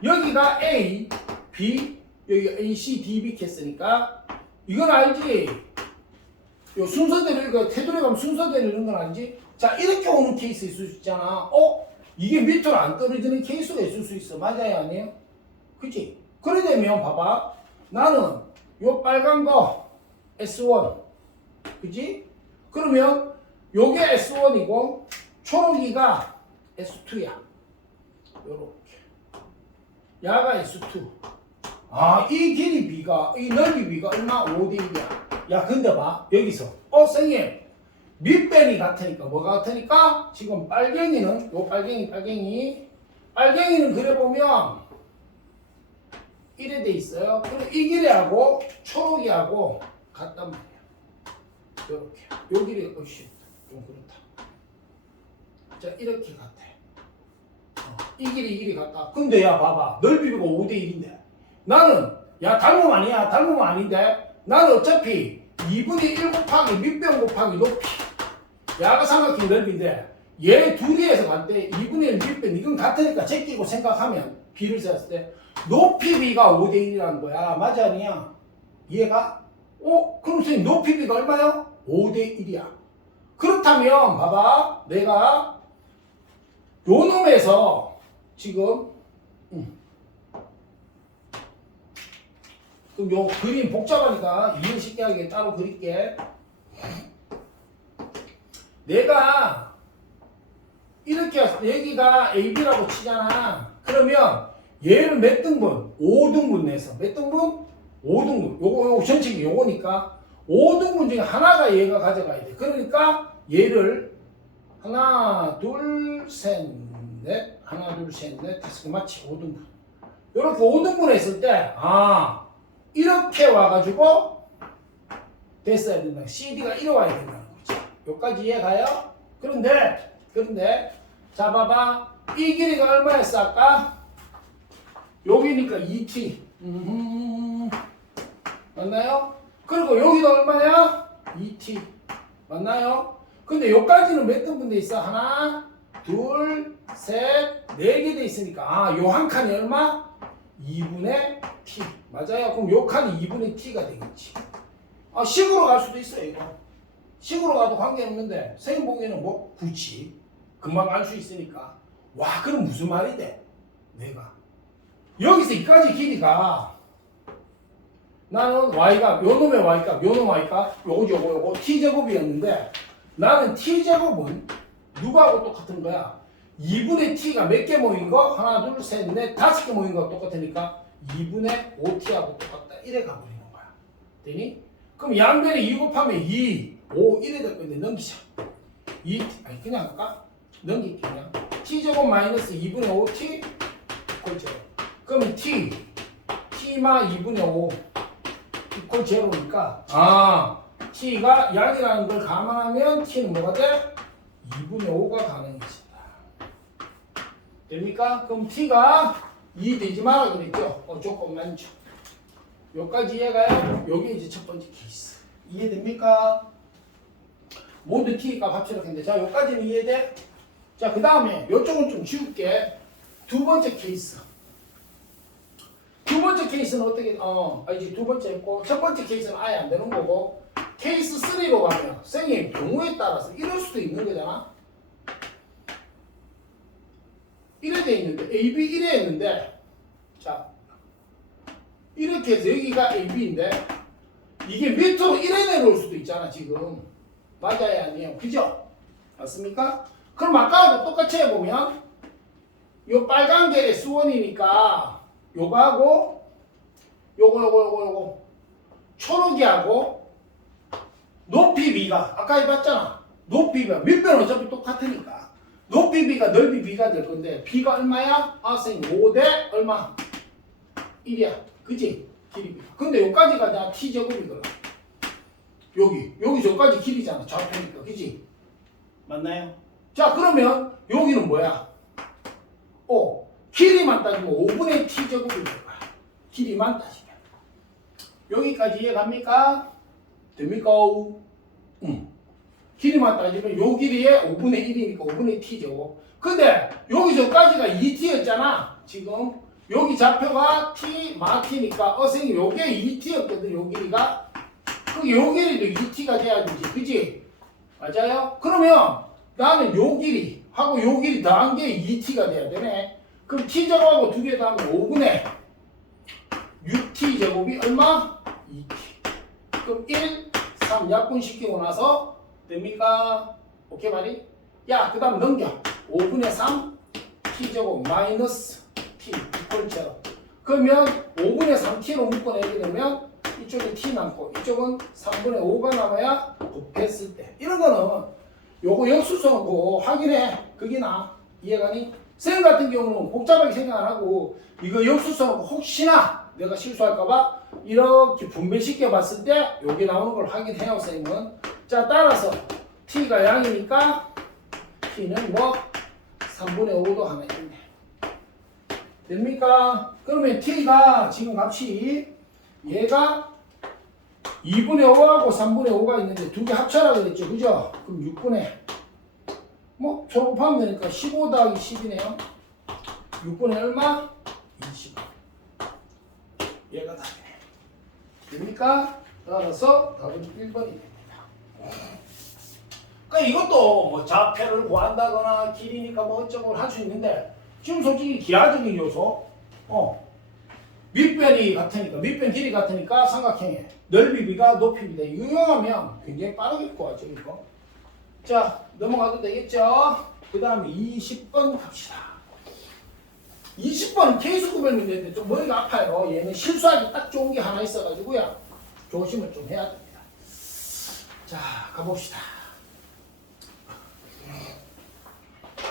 여기가 A, B, 여기가 A, C, D, B 했으니까 이건 알지? 요 순서대로 이거 테두리 가면 순서대로 이런 건 알지? 자, 이렇게 오는 케이스 있을 수 있잖아. 이게 밑으로 안 떨어지는 케이스가 있을 수 있어. 맞아요, 아니에요? 그치? 그래 되면 봐봐. 나는 요 빨간 거 S1, 그치? 그러면 요게 S1이고 초록이가 S2야. 요렇게. 야가 S2. 아, 이 길이 B가, 이 넓이 B가 얼마? 5대 1이야. 야, 근데 봐. 여기서. 선생님. 밑변이 같으니까, 뭐가 같으니까? 지금 빨갱이는, 요 빨갱이는 그래 보면, 이래 돼 있어요. 그리고 이 길이하고, 초록이하고, 같단 말이야. 요렇게. 요 길이, 좀 그렇다. 자, 이렇게 같아. 이 길이 같다. 근데 야, 봐봐. 넓이가 5대 1인데. 나는, 야, 닮음 아니야. 닮음 아닌데. 나는 어차피 2분의 1 곱하기 밑변 곱하기 높이. 야가 삼각형 넓이인데, 얘 둘이에서 갈 때 2분의 1 밑변, 이건 같으니까 제끼고 생각하면, B를 셌을 때, 높이 B가 5대 1이라는 거야. 맞아, 아니야? 이해가? 그럼 선생님, 높이 B가 얼마야? 5대 1이야. 그렇다면, 봐봐. 내가, 요 놈에서, 지금, 그럼 요 그림 복잡하니까 이해 쉽게 하게 따로 그릴게. 내가 이렇게 여기가 AB라고 치잖아. 그러면 얘를 몇 등분? 5등분 내서 몇 등분? 5등분. 요거 전체가 요거니까 5등분 중에 하나가 얘가 가져가야 돼. 그러니까 얘를 하나, 둘, 셋, 넷, 하나, 둘, 셋, 넷, 다섯 개 맞지? 5등분. 요렇게 5등분 했을 때, 이렇게 와가지고 됐어야 된다. CD가 이리 와야 된다는 거지. 여기까지 이해가요? 그런데 자 봐봐. 이 길이가 얼마였어 아까? 여기니까 2t. 맞나요? 그리고 여기도 얼마야? 2t. 맞나요? 근데 여기까지는 몇 등분 돼 있어? 하나, 둘, 셋, 네 개 돼 있으니까 요 한 칸이 얼마? 2분의 t. 맞아요? 그럼 요 칸이 2분의 t가 되겠지. 식으로 갈 수도 있어요, 이거. 식으로 가도 관계없는데, 선생님 보기에는 뭐? 굳이. 금방 알 수 있으니까. 와, 그럼 무슨 말이 돼? 내가. 여기서 이까지 길이가, 나는 y가, 요 놈의 y값, 요 놈 y값, 요거, t제곱이었는데, 나는 t제곱은 누구하고 똑같은 거야? 2분의 t가 몇 개 모인 거? 하나, 둘, 셋, 넷, 다섯 개 모인 거 똑같으니까 2분의 5t하고 똑같다. 이래 가버리는 거야. 되니? 그럼 양변에 2 곱하면 2, 5, 이래 될 건데 넘기자. 그냥 할까? 넘길게 그냥. t제곱 마이너스 2분의 5t 이퀄 제로. 그러면 t마 2분의 5 이퀄 제로니까 t가 양이라는 걸 감안하면 t는 뭐가 돼? 2분의 5가 가능해진다. 됩니까? 그럼 t가 2 되지 마라 그랬죠? 조금만 줘. 여기까지 이해가요? 요게 이제 첫 번째 케이스. 이해됩니까? 모두 t 값 합치라고 했는데, 자, 여기까지는 이해돼? 자, 그 다음에 요쪽은 좀 지울게. 두 번째 케이스. 두 번째 케이스는 어떻게, 이제 두 번째 했고, 첫 번째 케이스는 아예 안 되는 거고, 케이스 3로 가면, 선생님, 경우에 따라서 이럴 수도 있는 거잖아? 이래 돼 있는데, AB 이래 했는데, 자, 이렇게 해서 여기가 AB인데, 이게 밑으로 이래 내려올 수도 있잖아, 지금. 맞아요, 아니에요? 그죠? 맞습니까? 그럼 아까하고 똑같이 해보면, 요 빨간 게 S1이니까, 요거하고, 요거, 초록이하고, 높이 B가, 아까 해봤잖아. 높이 B가, 밑변은 어차피 똑같으니까. 높이 B가 넓이 B가 될 건데, B가 얼마야? 선생님, 5대 얼마? 1이야. 그치? 길이 B가. 근데 여기까지 가자. T제곱이거든. 여기 저까지 길이잖아. 좌표니까. 그치? 맞나요? 자, 그러면, 여기는 뭐야? 길이만 따지면 5분의 T제곱이 될 거야. 길이만 따지면. 여기까지 이해갑니까? 됩니까? 길이만 따지면 요 길이에 5분의 1이니까 5분의 t제곱. 근데 여기서까지가 2t였잖아. 지금 여기 좌표가 t, t니까 선생님 요게 2t였거든. 요 길이가. 요 길이도 2t가 돼야 되지. 그치? 맞아요? 그러면 나는 요 길이 하고 요 길이 더한 게 2t가 돼야 되네. 그럼 t제곱하고 두 개 더하면 5분의 6t제곱이 얼마? 2t. 그럼 1, 3 약분시키고 나서 됩니까? 오케이 말이? 야, 그 다음 넘겨. 5분의 3 t제곱 마이너스 t 이퀄 제로. 그러면 5분의 3t로 묶어내게 되면 이쪽에 t 남고 이쪽은 3분의 5가 남아야 곱했을 때. 이런 거는 요거 역수소 놓고 확인해. 그게나 이해가니? 쌤 같은 경우는 복잡하게 생각 안 하고 이거 역수소 놓고 혹시나 내가 실수할까봐 이렇게 분배시켜 봤을 때 여기 나오는 걸 확인해요, 쌤은. 자, 따라서 t가 양이니까 t는 뭐 3분의 5도 하나 있네. 됩니까? 그러면 t가 지금 값이 얘가 2분의 5하고 3분의 5가 있는데 두 개 합쳐라 그랬죠, 그죠? 그럼 6분의 뭐 조곱하면 되니까 15 더하기 10이네요. 6분의 얼마? 20. 얘가 답이네. 됩니까? 따라서 답은 1번이 됩니다. 그러니까 이것도 뭐 좌표를 구한다거나 길이니까 뭐 어쩌고 할 수 있는데 지금 솔직히 기하적인 요소 밑변이 같으니까 밑변 길이 같으니까 삼각형의 넓이 비가 높이 비다 유용하면 굉장히 빠르게 구하죠 이거. 자, 넘어가도 되겠죠? 그 다음에 20번 갑시다. 20번 케이스 구별 문제인데 좀 머리가 아파요. 얘는 실수하기 딱 좋은 게 하나 있어가지고요. 조심을 좀 해야 됩니다. 자, 가봅시다.